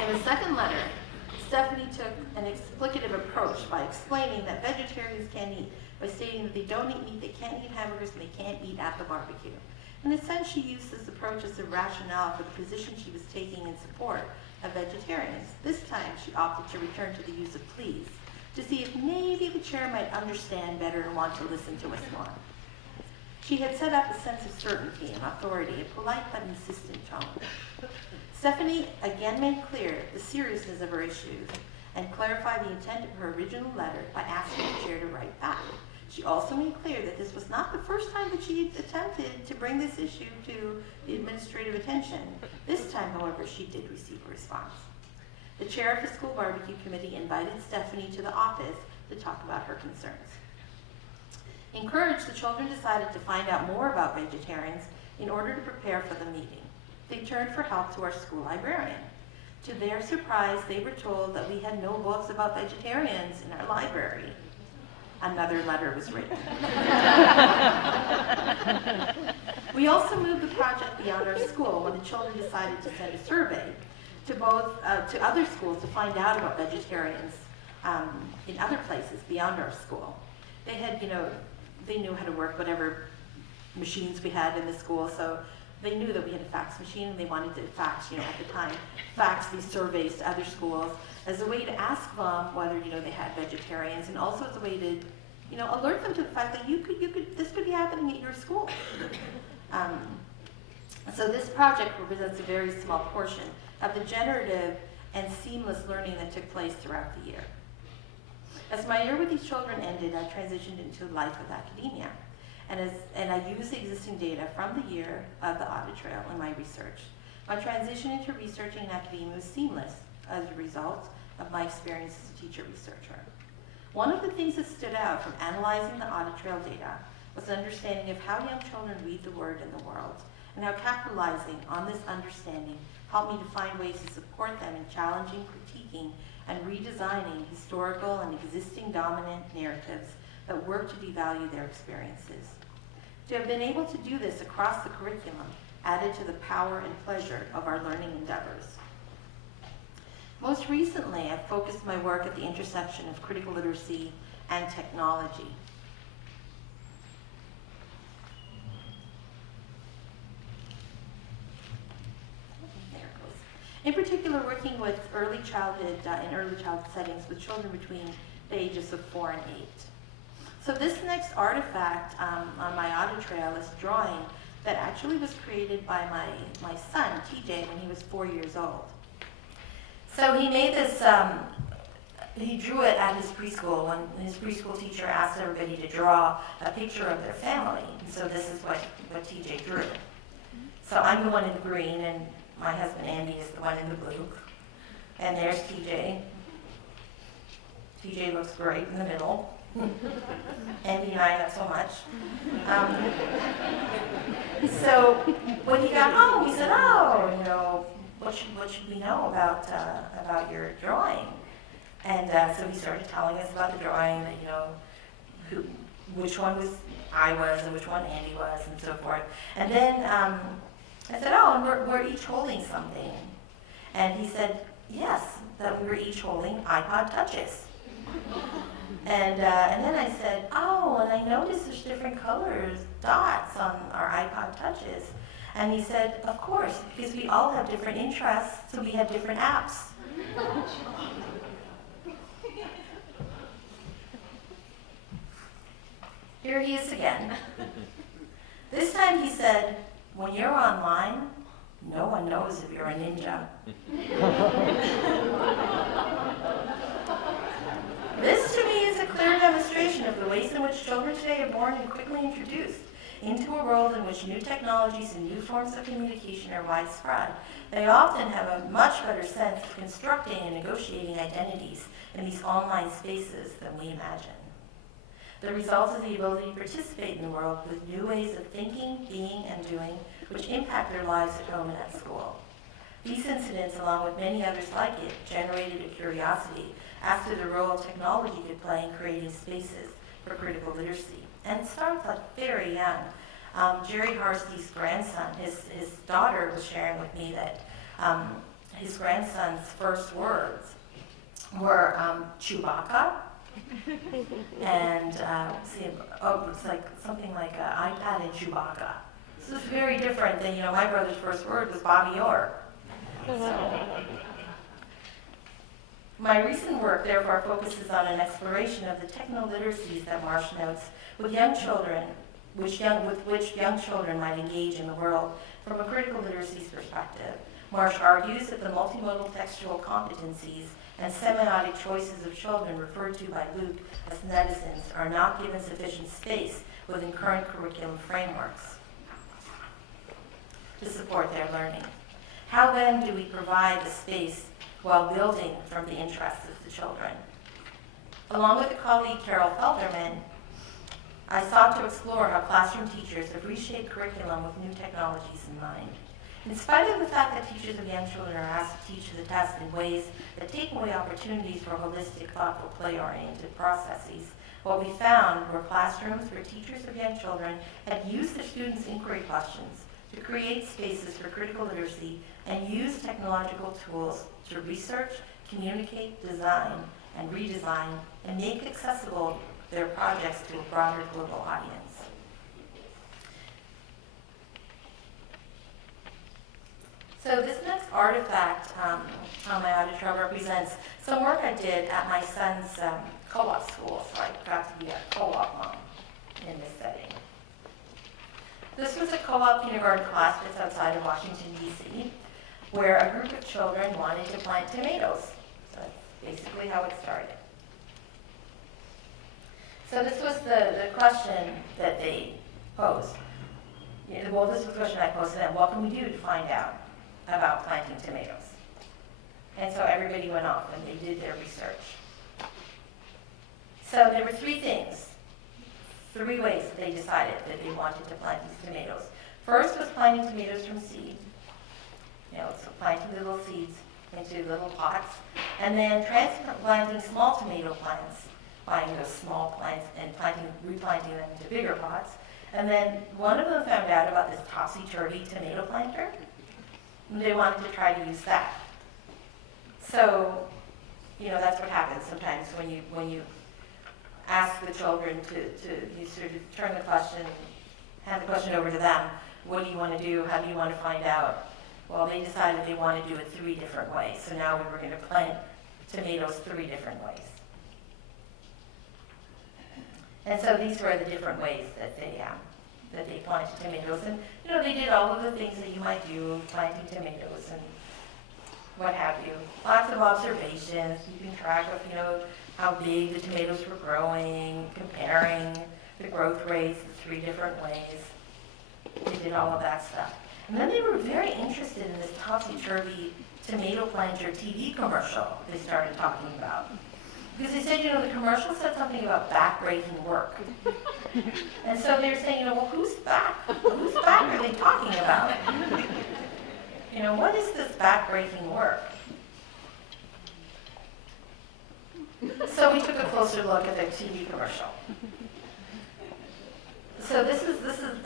In the second letter, Stephanie took an explicative approach by explaining that vegetarians can't eat, by stating that they don't eat meat, they can't eat hamburgers, and they can't eat at the barbecue. In a sense, she used this approach as a rationale for the position she was taking in support of vegetarians. This time, she opted to return to the use of please, to see if maybe the chair might understand better and want to listen to us more. She had set up a sense of certainty and authority, a polite but insistent tone. Stephanie again made clear the seriousness of her issues and clarified the intent of her original letter by asking the chair to write back. She also made clear that this was not the first time that she had attempted to bring this issue to the administrative attention. This time, however, she did receive a response. The chair of the school barbecue committee invited Stephanie to the office to talk about her concerns. Encouraged, the children decided to find out more about vegetarians in order to prepare for the meeting. They turned for help to our school librarian. To their surprise, they were told that we had no books about vegetarians in our library. Another letter was written. We also moved the project beyond our school when the children decided to send a survey to other schools to find out about vegetarians in other places beyond our school. They had, they knew how to work whatever machines we had in the school, so they knew that we had a fax machine, and they wanted to fax, at the time, fax these surveys to other schools as a way to ask them whether, they had vegetarians, and also as a way to, alert them to the fact that this could be happening at your school. So this project represents a very small portion of the generative and seamless learning that took place throughout the year. As my year with these children ended, I transitioned into a life with academia. And I used the existing data from the year of the audit trail in my research. My transition into researching in academia was seamless as a result of my experience as a teacher researcher. One of the things that stood out from analyzing the audit trail data was an understanding of how young children read the word in the world, and how capitalizing on this understanding helped me to find ways to support them in challenging, critiquing, and redesigning historical and existing dominant narratives that work to devalue their experiences. To have been able to do this across the curriculum added to the power and pleasure of our learning endeavors. Most recently, I've focused my work at the intersection of critical literacy and technology. There it goes. In particular, working with early childhood, in early childhood settings with children between the ages of 4 and 8. So this next artifact on my audit trail is a drawing that actually was created by my son, TJ, when he was 4 years old. So he made this, he drew it at his preschool when his preschool teacher asked everybody to draw a picture of their family. And so this is what TJ drew. So I'm the one in the green, and my husband Andy is the one in the blue. And there's TJ. TJ looks great in the middle. Andy and I, not so much. So when he got home, we said, what should we know about your drawing? And so he started telling us about the drawing, that, which one I was and which one Andy was, and so forth. And then I said, and we're each holding something. And he said, yes, that we were each holding iPod touches. And then I said, and I noticed there's different colors, dots on our iPod touches. And he said, of course, because we all have different interests, so we have different apps. Here he is again. This time he said, when you're online, no one knows if you're a ninja. This, to me, is a clear demonstration of the ways in which children today are born and quickly introduced into a world in which new technologies and new forms of communication are widespread. They often have a much better sense of constructing and negotiating identities in these online spaces than we imagine. The result is the ability to participate in the world with new ways of thinking, being, and doing, which impact their lives at home and at school. These incidents, along with many others like it, generated a curiosity as to the role technology could play in creating spaces for critical literacy. And it starts very young. Jerry Harsty's grandson, his daughter was sharing with me that his grandson's first words were Chewbacca, and it's like something like iPad and Chewbacca. So it's very different than, my brother's first word was Bobby Orr. So, my recent work, therefore, focuses on an exploration of the techno-literacies that Marsh notes with young children, with which young children might engage in the world from a critical literacies perspective. Marsh argues that the multimodal textual competencies and semiotic choices of children referred to by Luke as netizens are not given sufficient space within current curriculum frameworks to support their learning. How then do we provide the space while building from the interests of the children? Along with a colleague, Carol Felderman, I sought to explore how classroom teachers have reshaped curriculum with new technologies in mind. In spite of the fact that teachers of young children are asked to teach the test in ways that take away opportunities for holistic, thoughtful, play-oriented processes, what we found were classrooms where teachers of young children had used their students' inquiry questions to create spaces for critical literacy and use technological tools to research, communicate, design, and redesign, and make accessible their projects to a broader global audience. So this next artifact on my audit trail represents some work I did at my son's co-op school, so I got to be a co-op mom in this setting. This was a co-op kindergarten class that's outside of Washington, D.C., where a group of children wanted to plant tomatoes. So that's basically how it started. So this was the question that they posed. Well, this was the question I posed to them. What can we do to find out about planting tomatoes? And so everybody went off and they did their research. So there were three ways that they decided that they wanted to plant these tomatoes. First was planting tomatoes from seed. So planting little seeds into little pots, and then transplanting small tomato plants, buying those small plants and replanting them into bigger pots. And then one of them found out about this topsy-turvy tomato planter, and they wanted to try to use that. So, that's what happens sometimes when you ask the children you sort of turn the question, hand the question over to them. What do you want to do? How do you want to find out? Well, they decided they want to do it 3 different ways. So now we were going to plant tomatoes 3 different ways. And so these were the different ways that they planted tomatoes. And, they did all of the things that you might do, planting tomatoes and what have you. Lots of observations, keeping track of, how big the tomatoes were growing, comparing the growth rates in 3 different ways. They did all of that stuff. And then they were very interested in this topsy-turvy tomato planter TV commercial they started talking about. Because they said, the commercial said something about back-breaking work. And so they were saying, well, whose back are they talking about? What is this back-breaking work? So we took a closer look at the TV commercial. So this is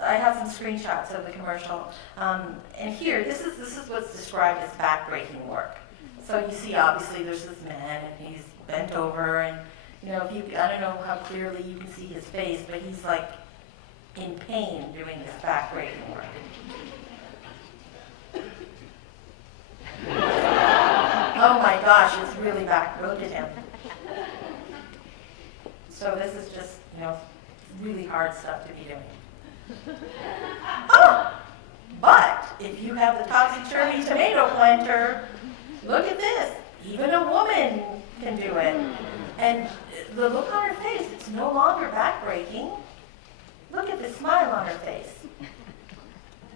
I have some screenshots of the commercial, and here this is what's described as backbreaking work. So you see, obviously, there's this man, and he's bent over, and I don't know how clearly you can see his face, but he's like in pain doing this backbreaking work. Oh my gosh, it's really back. Look at him. So this is just really hard stuff to be doing. Oh, but if you have the topsy-turvy tomato planter, look at this. Even a woman can do it. And the look on her face, it's no longer backbreaking. Look at the smile on her face.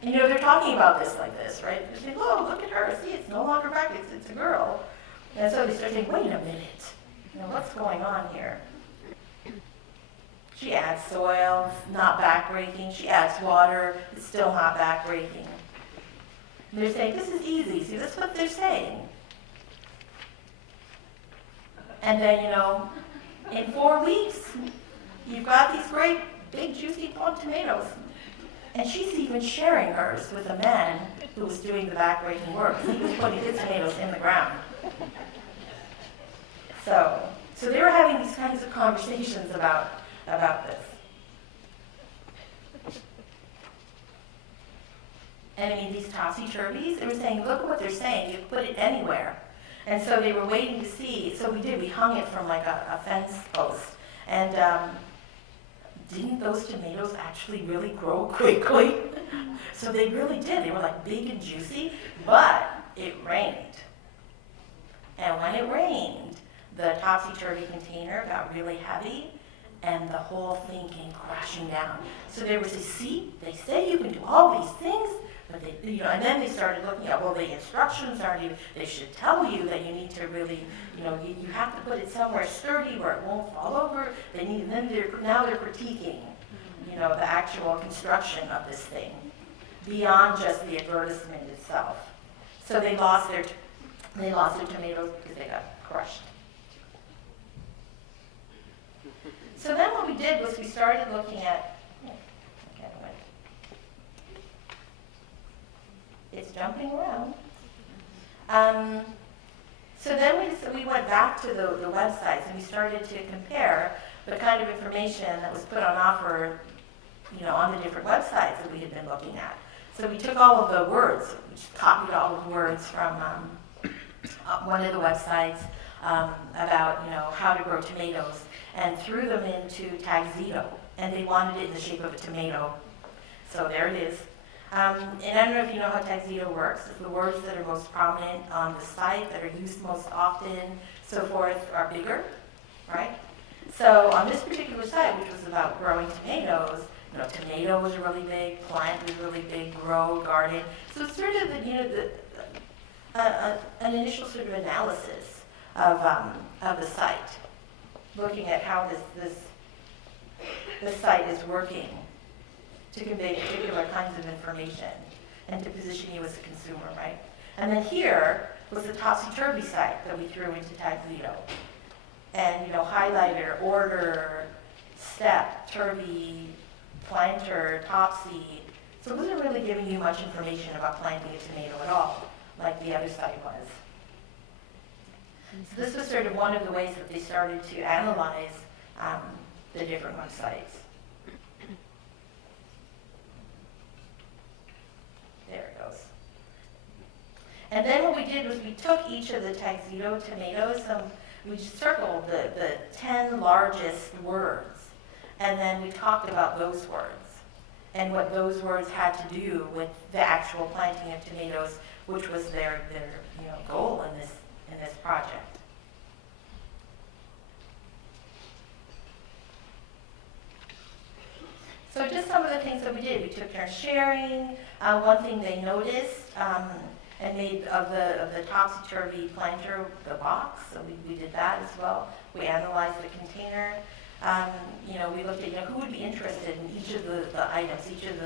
And they're talking about this like this, right? They say, oh, look at her. See, it's no longer back. It's a girl. And so they start saying, wait a minute. What's going on here? She adds soil, not backbreaking. She adds water, it's still not backbreaking. And they're saying, this is easy. See, that's what they're saying. And then, in 4 weeks, you've got these great, big, juicy, plump tomatoes. And she's even sharing hers with a man who was doing the backbreaking work. He was putting his tomatoes in the ground. So they were having these kinds of conversations about this. And these topsy-turvies, they were saying, look at what they're saying, you put it anywhere. And so they were waiting to see, so we hung it from like a fence post. And didn't those tomatoes actually really grow quickly? So they really did, they were like big and juicy, but it rained. And when it rained, the topsy-turvy container got really heavy, and the whole thing came crashing down. So there was a see, they say you can do all these things, but they, and then they started looking at, well, the instructions they should tell you that you need to really, you have to put it somewhere sturdy where it won't fall over. And then now they're critiquing, the actual construction of this thing. beyond just the advertisement itself. So they lost their tomatoes because they got crushed. So then what we did was we started looking at, it's jumping around. So then we went back to the websites and we started to compare the kind of information that was put on offer, on the different websites that we had been looking at. So we took all of the words, we just copied all of the words from one of the websites about, how to grow tomatoes, and threw them into Tagxedo, and they wanted it in the shape of a tomato. So there it is. And I don't know if you know how Tagxedo works. The words that are most prominent on the site, that are used most often, so forth, are bigger, right? So on this particular site, which was about growing tomatoes, tomato was really big, plant was really big, grow, garden. So it's sort of an initial sort of analysis of the site, looking at how this site is working to convey particular kinds of information and to position you as a consumer, right? And then here was the topsy-turvy site that we threw into Tagxedo. And, highlighter, order, step, turvy, planter, topsy. So it wasn't really giving you much information about planting a tomato at all, like the other site was. So this was sort of one of the ways that they started to analyze the different websites. There it goes. And then what we did was we took each of the Tagxedo tomatoes and we just circled the 10 largest words, and then we talked about those words and what those words had to do with the actual planting of tomatoes, which was their goal in this project. So just some of the things that we did. We took turns sharing. One thing they noticed and made of the topsy-turvy planter the box. So we did that as well. We analyzed the container. We looked at who would be interested in each of the items, each of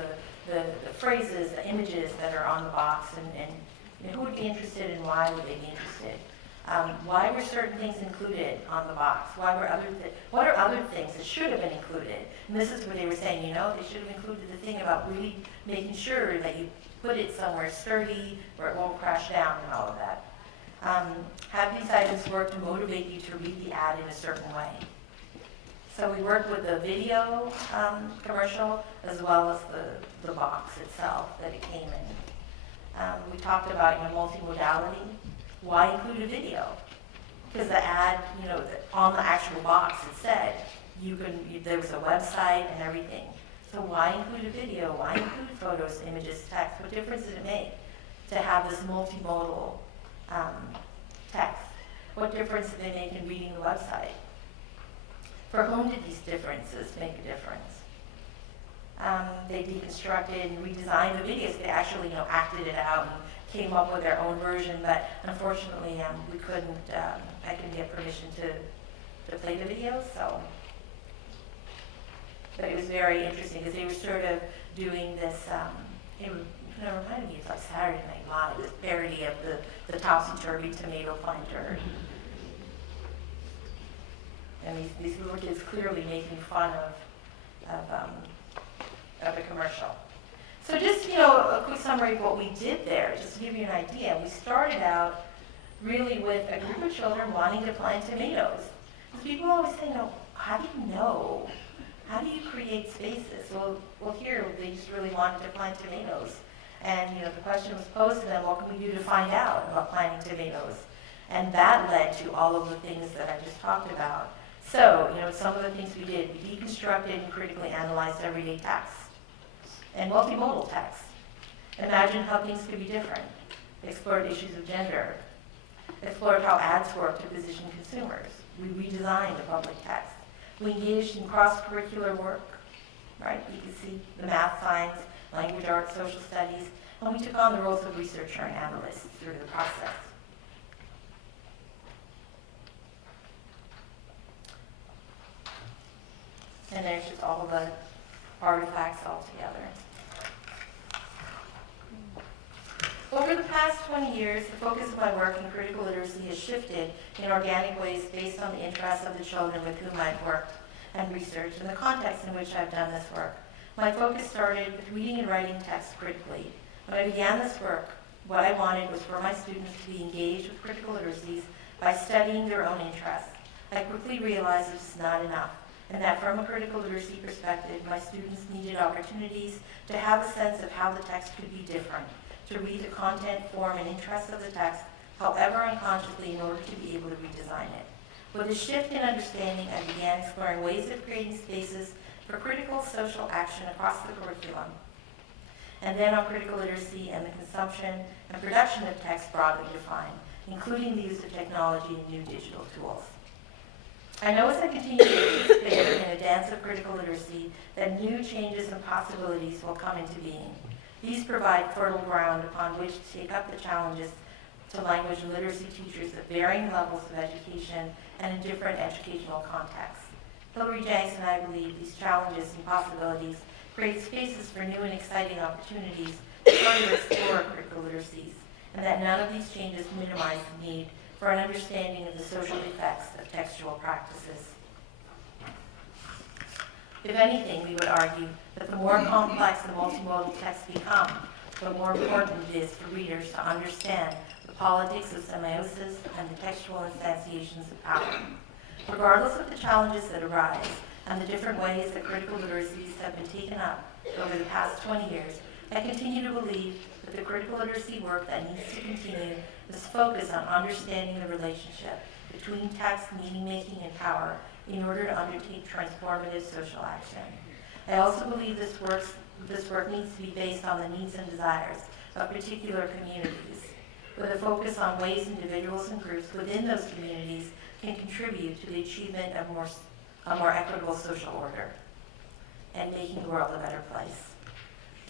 the phrases, the images that are on the box, and who would be interested and why would they be interested. Why were certain things included on the box? What are other things that should have been included? And this is what they were saying, they should have included the thing about really making sure that you put it somewhere sturdy where it won't crash down and all of that. Have these items work to motivate you to read the ad in a certain way? So we worked with the video commercial as well as the box itself that it came in. We talked about multimodality. Why include a video? Because the ad, on the actual box it said there was a website and everything. So why include a video? Why include photos, images, text? What difference did it make to have this multimodal text? What difference did they make in reading the website? For whom did these differences make a difference? They deconstructed and redesigned the videos. They actually, acted it out and came up with their own version, but unfortunately, we couldn't. I couldn't get permission to play the videos, so. But it was very interesting because they were sort of doing this. It reminded me of like Saturday Night Live, this parody of the topsy-turvy tomato planter. And these little kids clearly making fun of the commercial. So just, a quick summary of what we did there, just to give you an idea. We started out really with a group of children wanting to plant tomatoes. Because people always say, how do you know? How do you create spaces? Well, here they just really wanted to plant tomatoes. And, the question was posed to them, what can we do to find out about planting tomatoes? And that led to all of the things that I just talked about. So, some of the things we did, we deconstructed and critically analyzed everyday text and multimodal text. Imagine how things could be different. Explored issues of gender. Explored how ads work to position consumers. We redesigned the public text. We engaged in cross-curricular work, right? You can see the math, science, language arts, social studies, and we took on the roles of researcher and analyst through the process. And there's just all the artifacts all together. past 20 years, the focus of my work in critical literacy has shifted in organic ways based on the interests of the children with whom I've worked and researched and the context in which I've done this work. My focus started with reading and writing text critically. When I began this work, what I wanted was for my students to be engaged with critical literacies by studying their own interests. I quickly realized this is not enough, and that from a critical literacy perspective, my students needed opportunities to have a sense of how the text could be different, to read the content, form, and interests of the text, however unconsciously, in order to be able to redesign it. With a shift in understanding, I began exploring ways of creating spaces for critical social action across the curriculum, and then on critical literacy and the consumption and production of text broadly defined, including the use of technology and new digital tools. I know as I continue to participate in a dance of critical literacy that new changes and possibilities will come into being. These provide fertile ground upon which to take up the challenges to language and literacy teachers at varying levels of education and in different educational contexts. Hilary Jenks and I believe these challenges and possibilities create spaces for new and exciting opportunities to further explore critical literacies, and that none of these changes minimize the need for an understanding of the social effects of textual practices. If anything, we would argue that the more complex the multimodal texts become, the more important it is for readers to understand the politics of semiosis and the textual instantiations of power. Regardless of the challenges that arise and the different ways that critical literacies have been taken up over the past 20 years, I continue to believe that the critical literacy work that needs to continue is focused on understanding the relationship between text, meaning-making, and power in order to undertake transformative social action. I also believe this work needs to be based on the needs and desires of particular communities, with a focus on ways individuals and groups within those communities can contribute to the achievement of a more equitable social order and making the world a better place.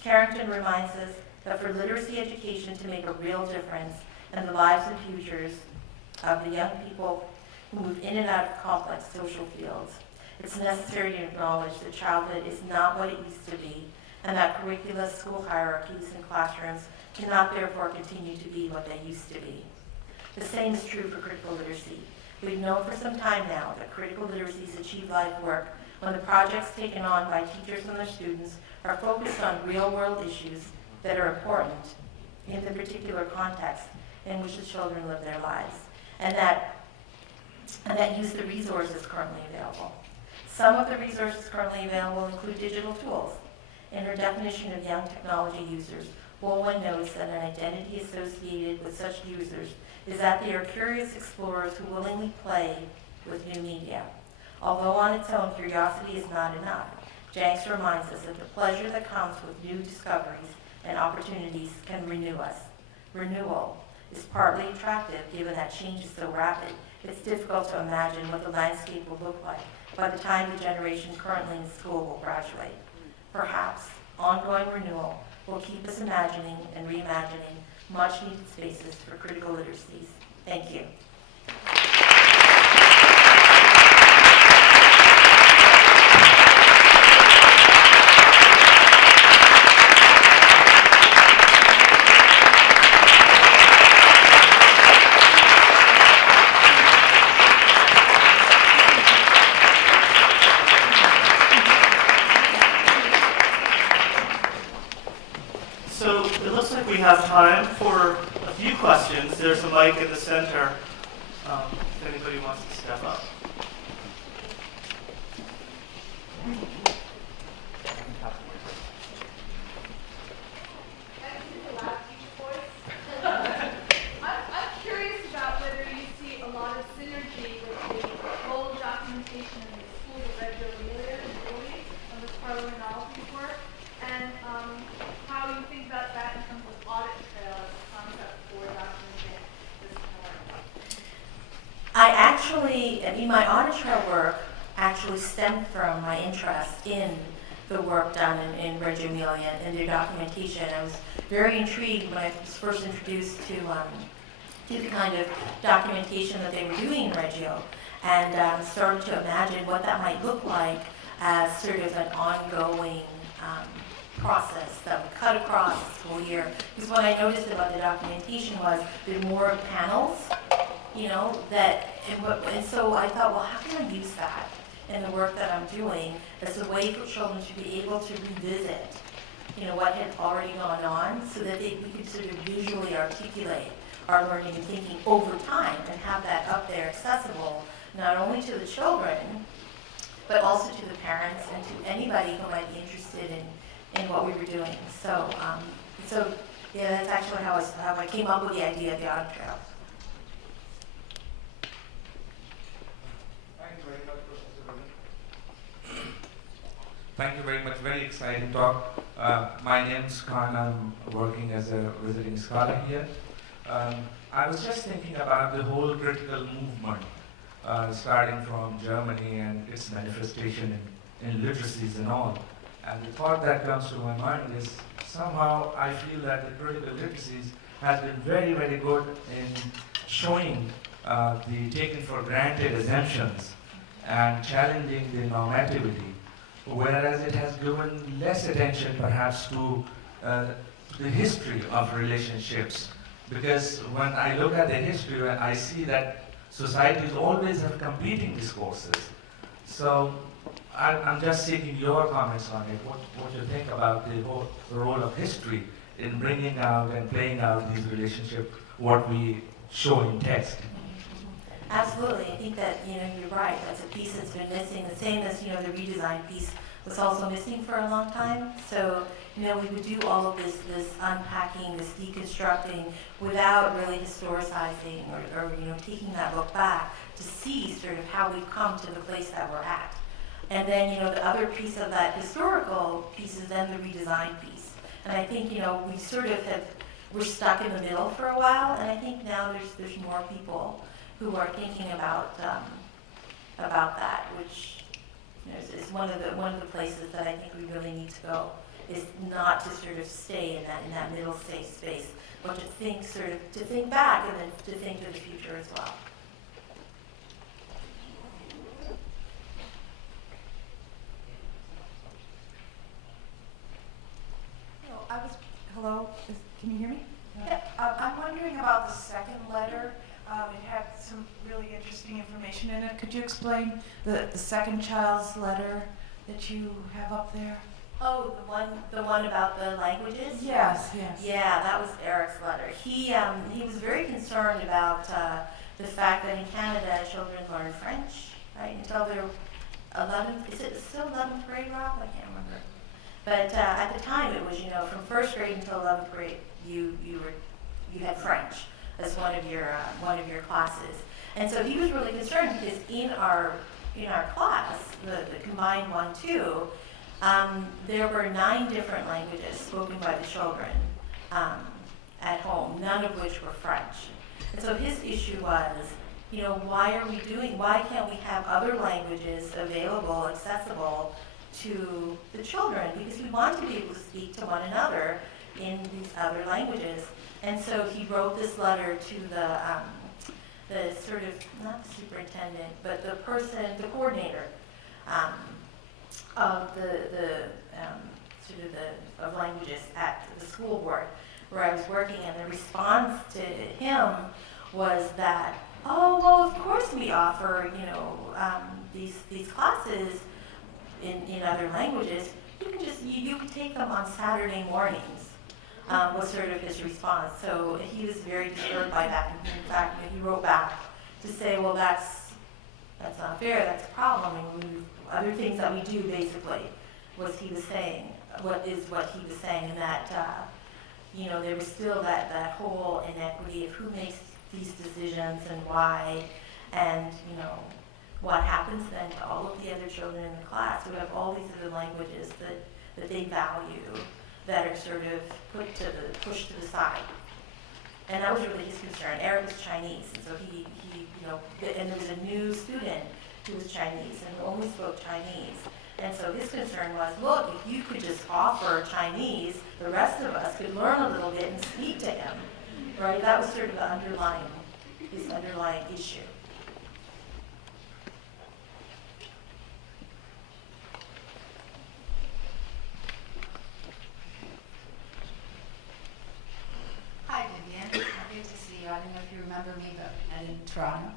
Carrington reminds us that for literacy education to make a real difference in the lives and futures of the young people who move in and out of complex social fields, it's necessary to acknowledge that childhood is not what it used to be, and that curricula, school hierarchies, and classrooms cannot therefore continue to be what they used to be. The same is true for critical literacy. We've known for some time now that critical literacies achieve life work when the projects taken on by teachers and their students are focused on real-world issues that are important in the particular context in which the children live their lives, and that use the resources currently available. Some of the resources currently available include digital tools. In her definition of young technology users, Woolwin notes that an identity associated with such users is that they are curious explorers who willingly play with new media. Although on its own, curiosity is not enough, Jenks reminds us that the pleasure that comes with new discoveries and opportunities can renew us. Renewal is partly attractive given that change is so rapid, it's difficult to imagine what the landscape will look like by the time the generation currently in school will graduate. Perhaps ongoing renewal will keep us imagining and reimagining much needed spaces for critical literacies. Thank you. So it looks like we have time for a few questions. There's a mic in the center if anybody wants to step up. I'm curious about whether you see a lot of synergy with the whole documentation in the schools of Reggio Emilia and Italy and with Parliamental's work, and how you think about that in terms of audit trail as a concept for documenting this work. My audit trail work actually stemmed from my interest in the work done in Reggio Emilia and their documentation. I was very intrigued when I was first introduced to the kind of documentation that they were doing in Reggio, and started to imagine what that might look like as sort of an ongoing process that would cut across the school year. Because what I noticed about the documentation was there were more panels, you know, and so I thought, well, how can I use that in the work that I'm doing as a way for children to be able to revisit, you know, what had already gone on, so that we could sort of visually articulate our learning and thinking over time and have that up there accessible, not only to the children, but also to the parents and to anybody who might be interested in what we were doing. So, yeah, that's actually how I came up with the idea of the audit trail. Thank you very much. Very exciting talk. My name is Khan. I'm working as a visiting scholar here. I was just thinking about the whole critical movement, starting from Germany and its manifestation in literacies and all. And the thought that comes to my mind is somehow I feel that the critical literacies has been very, very good in showing the taken for granted assumptions and challenging the normativity, whereas it has given less attention perhaps to the history of relationships. Because when I look at the history, I see that societies always have competing discourses. So I'm just seeking your comments on it, what you think about the whole role of history in bringing out and playing out these relationships, what we show in text. Absolutely. I think that, you know, you're right. That's a piece that's been missing. The same as, you know, the redesign piece was also missing for a long time. So, you know, we would do all of this unpacking, this deconstructing without really historicizing or, you know, taking that look back to see sort of how we've come to the place that we're at. And then, you know, the other piece of that historical piece is then the redesign piece. And I think, you know, we sort of we're stuck in the middle for a while, and I think now there's more people who are thinking about that, which, you know, is one of the places that I think we really need to go, is not to sort of stay in that middle safe space, but to think back and then to think to the future as well. Hello, can you hear me? Yeah. I'm wondering about the second letter. It had some really interesting information in it. Could you explain the second child's letter that you have up there? Oh, the one about the languages? Yes. Yeah, that was Eric's letter. He was very concerned about the fact that in Canada children learn French, right, until they're 11th. Is it still 11th grade, Rob? I can't remember. But at the time, it was, you know, from first grade until 11th grade, you had French as one of your classes. And so he was really concerned because in our class, the combined 1-2, there were 9 different languages spoken by the children at home, none of which were French. And so his issue was, you know, why can't we have other languages available, accessible to the children? Because we want to be able to speak to one another in these other languages. And so he wrote this letter to the sort of, not the superintendent, but the coordinator of of languages at the school board where I was working, and the response to him was that, oh, well, of course we offer, you know, these classes in other languages. You can take them on Saturday mornings. Was sort of his response. So he was very disturbed by that. And in fact, he wrote back to say, well, that's not fair. That's a problem. And other things that we do, basically, was he was saying. What he was saying, and that you know, there was still that whole inequity of who makes these decisions and why, and you know, what happens then to all of the other children in the class who have all these other languages that they value, that are sort of pushed to the side. And that was really his concern. Eric was Chinese, and so he you know, and there was a new student who was Chinese and who only spoke Chinese. And so his concern was, look, if you could just offer Chinese, the rest of us could learn a little bit and speak to him, right? That was sort of his underlying issue. I don't know if you remember me, but I'm in Toronto.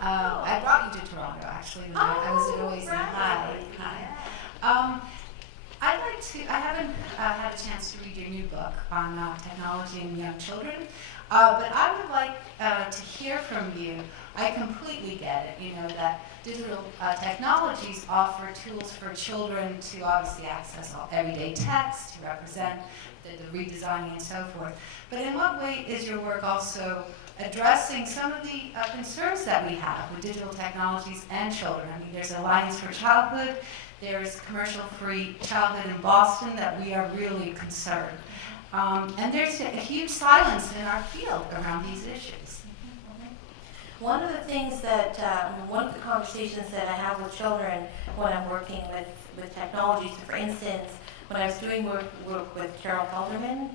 I brought you to Toronto, actually, when I was at OAC. Hi. I haven't had a chance to read your new book on technology and young children, but I would like to hear from you. I completely get it, that digital technologies offer tools for children to obviously access all everyday text, to represent the redesigning and so forth. But in what way is your work also addressing some of the concerns that we have with digital technologies and children? I mean, there's Alliance for Childhood, there's commercial-free childhood in Boston that we are really concerned. And there's a huge silence in our field around these issues. One of the things that, one of the conversations that I have with children when I'm working with technology, so for instance, when I was doing work with Gerald on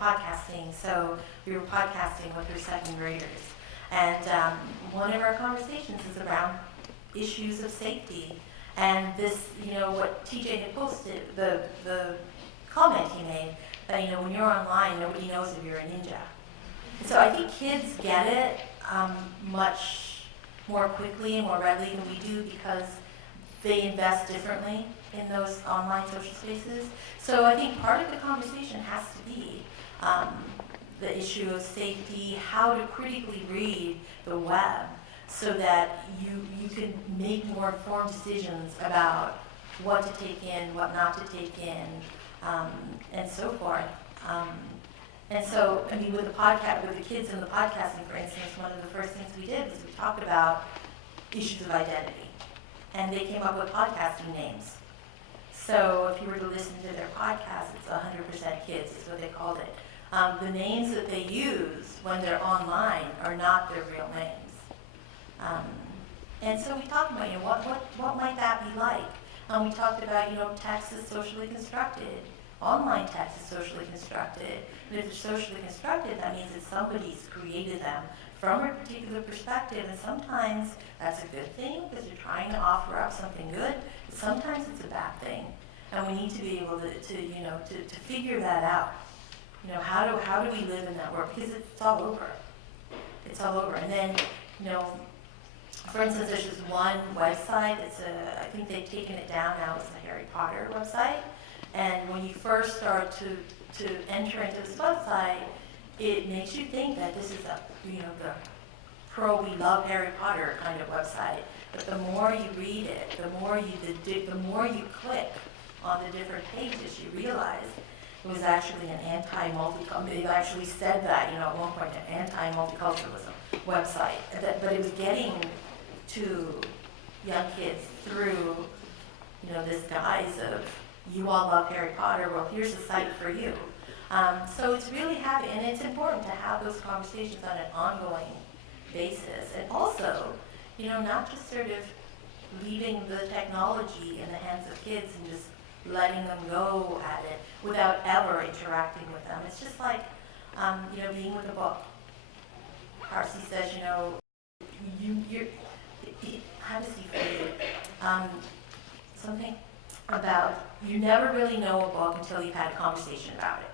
podcasting, so we were podcasting with her second graders. And one of our conversations is around issues of safety. And this, what TJ had posted, the comment he made, that, when you're online, nobody knows if you're a ninja. So I think kids get it much more quickly and more readily than we do because they invest differently in those online social spaces. So I think part of the conversation has to be the issue of safety, how to critically read the web so that you can make more informed decisions about what to take in, what not to take in, and so forth. And so, I mean, with the kids in the podcasting, for instance, one of the first things we did was we talked about issues of identity. And they came up with podcasting names. So if you were to listen to their podcast, it's 100% kids, is what they called it. The names that they use when they're online are not their real names. And so we talked about, what might that be like? We talked about, text is socially constructed. Online text is socially constructed. And if it's socially constructed, that means that somebody's created them from a particular perspective. And sometimes that's a good thing because you're trying to offer up something good. But sometimes it's a bad thing. And we need to be able to figure that out. How do we live in that world? Because it's all over. It's all over. And then, for instance, there's just one website. I think they've taken it down now. It's the Harry Potter website. And when you first start to enter into this website, it makes you think that this is the we love Harry Potter kind of website. But the more you read it, the more you click on the different pages, you realize it was actually an anti-multiculturalism. They actually said that, at one point, an anti-multiculturalism website. But it was getting to young kids through, this guise of, you all love Harry Potter, well, here's a site for you. So it's really happy, and it's important to have those conversations on an ongoing basis. And also, not just sort of leaving the technology in the hands of kids and just letting them go at it without ever interacting with them. It's just like, being with a book. Darcy says, you're how does he phrase it? Something about you never really know a book until you've had a conversation about it.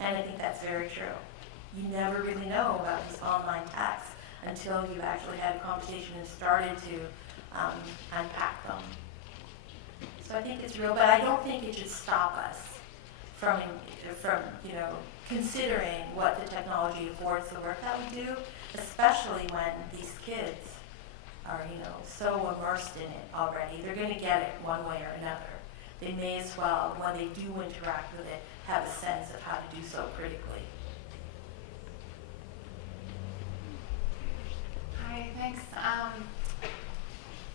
And I think that's very true. You never really know about these online texts until you've actually had a conversation and started to unpack them. So I think it's real, but I don't think it should stop us from considering what the technology affords the work that we do, especially when these kids are, so immersed in it already. They're going to get it one way or another. They may as well, when they do interact with it, have a sense of how to do so critically. Hi, thanks.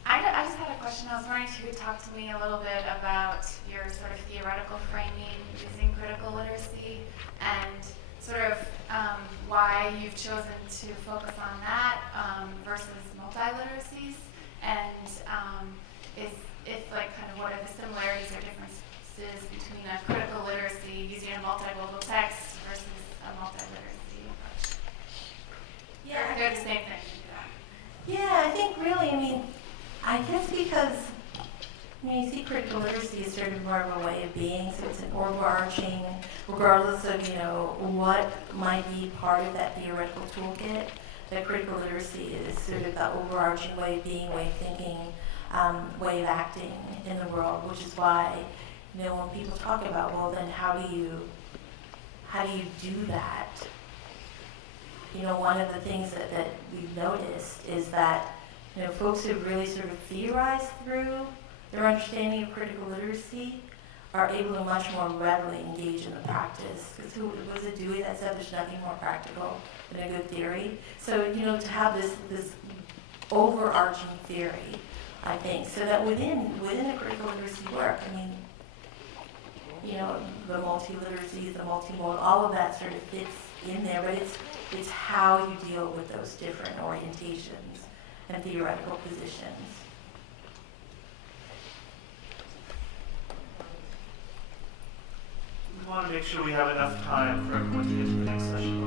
I just had a question. I was wondering if you could talk to me a little bit about your sort of theoretical framing using critical literacy and sort of why you've chosen to focus on that versus multi-literacies, and what are the similarities or differences between a critical literacy using a multimodal text versus a multi-literacy approach? Yeah, they're the same thing. Yeah, I think really, I guess because you see critical critical literacy is sort of more of a way of being, so it's an overarching, regardless of, you know, what might be part of that theoretical toolkit, that critical literacy is sort of the overarching way of being, way of thinking, way of acting in the world, which is why, you know, when people talk about, well, then how do you do that? You know, one of the things that we've noticed is that, you know, folks who really sort of theorize through their understanding of critical literacy are able to much more readily engage in the practice. Because who was it Dewey that said there's nothing more practical than a good theory? So, you know, to have this overarching theory, I think, so that within the critical literacy work, I mean, you know, the multi-literacies, the multimodal, all of that sort of fits in there, but it's how you deal with those different orientations and theoretical positions. We want to make sure we have enough time for everyone to get to the next session.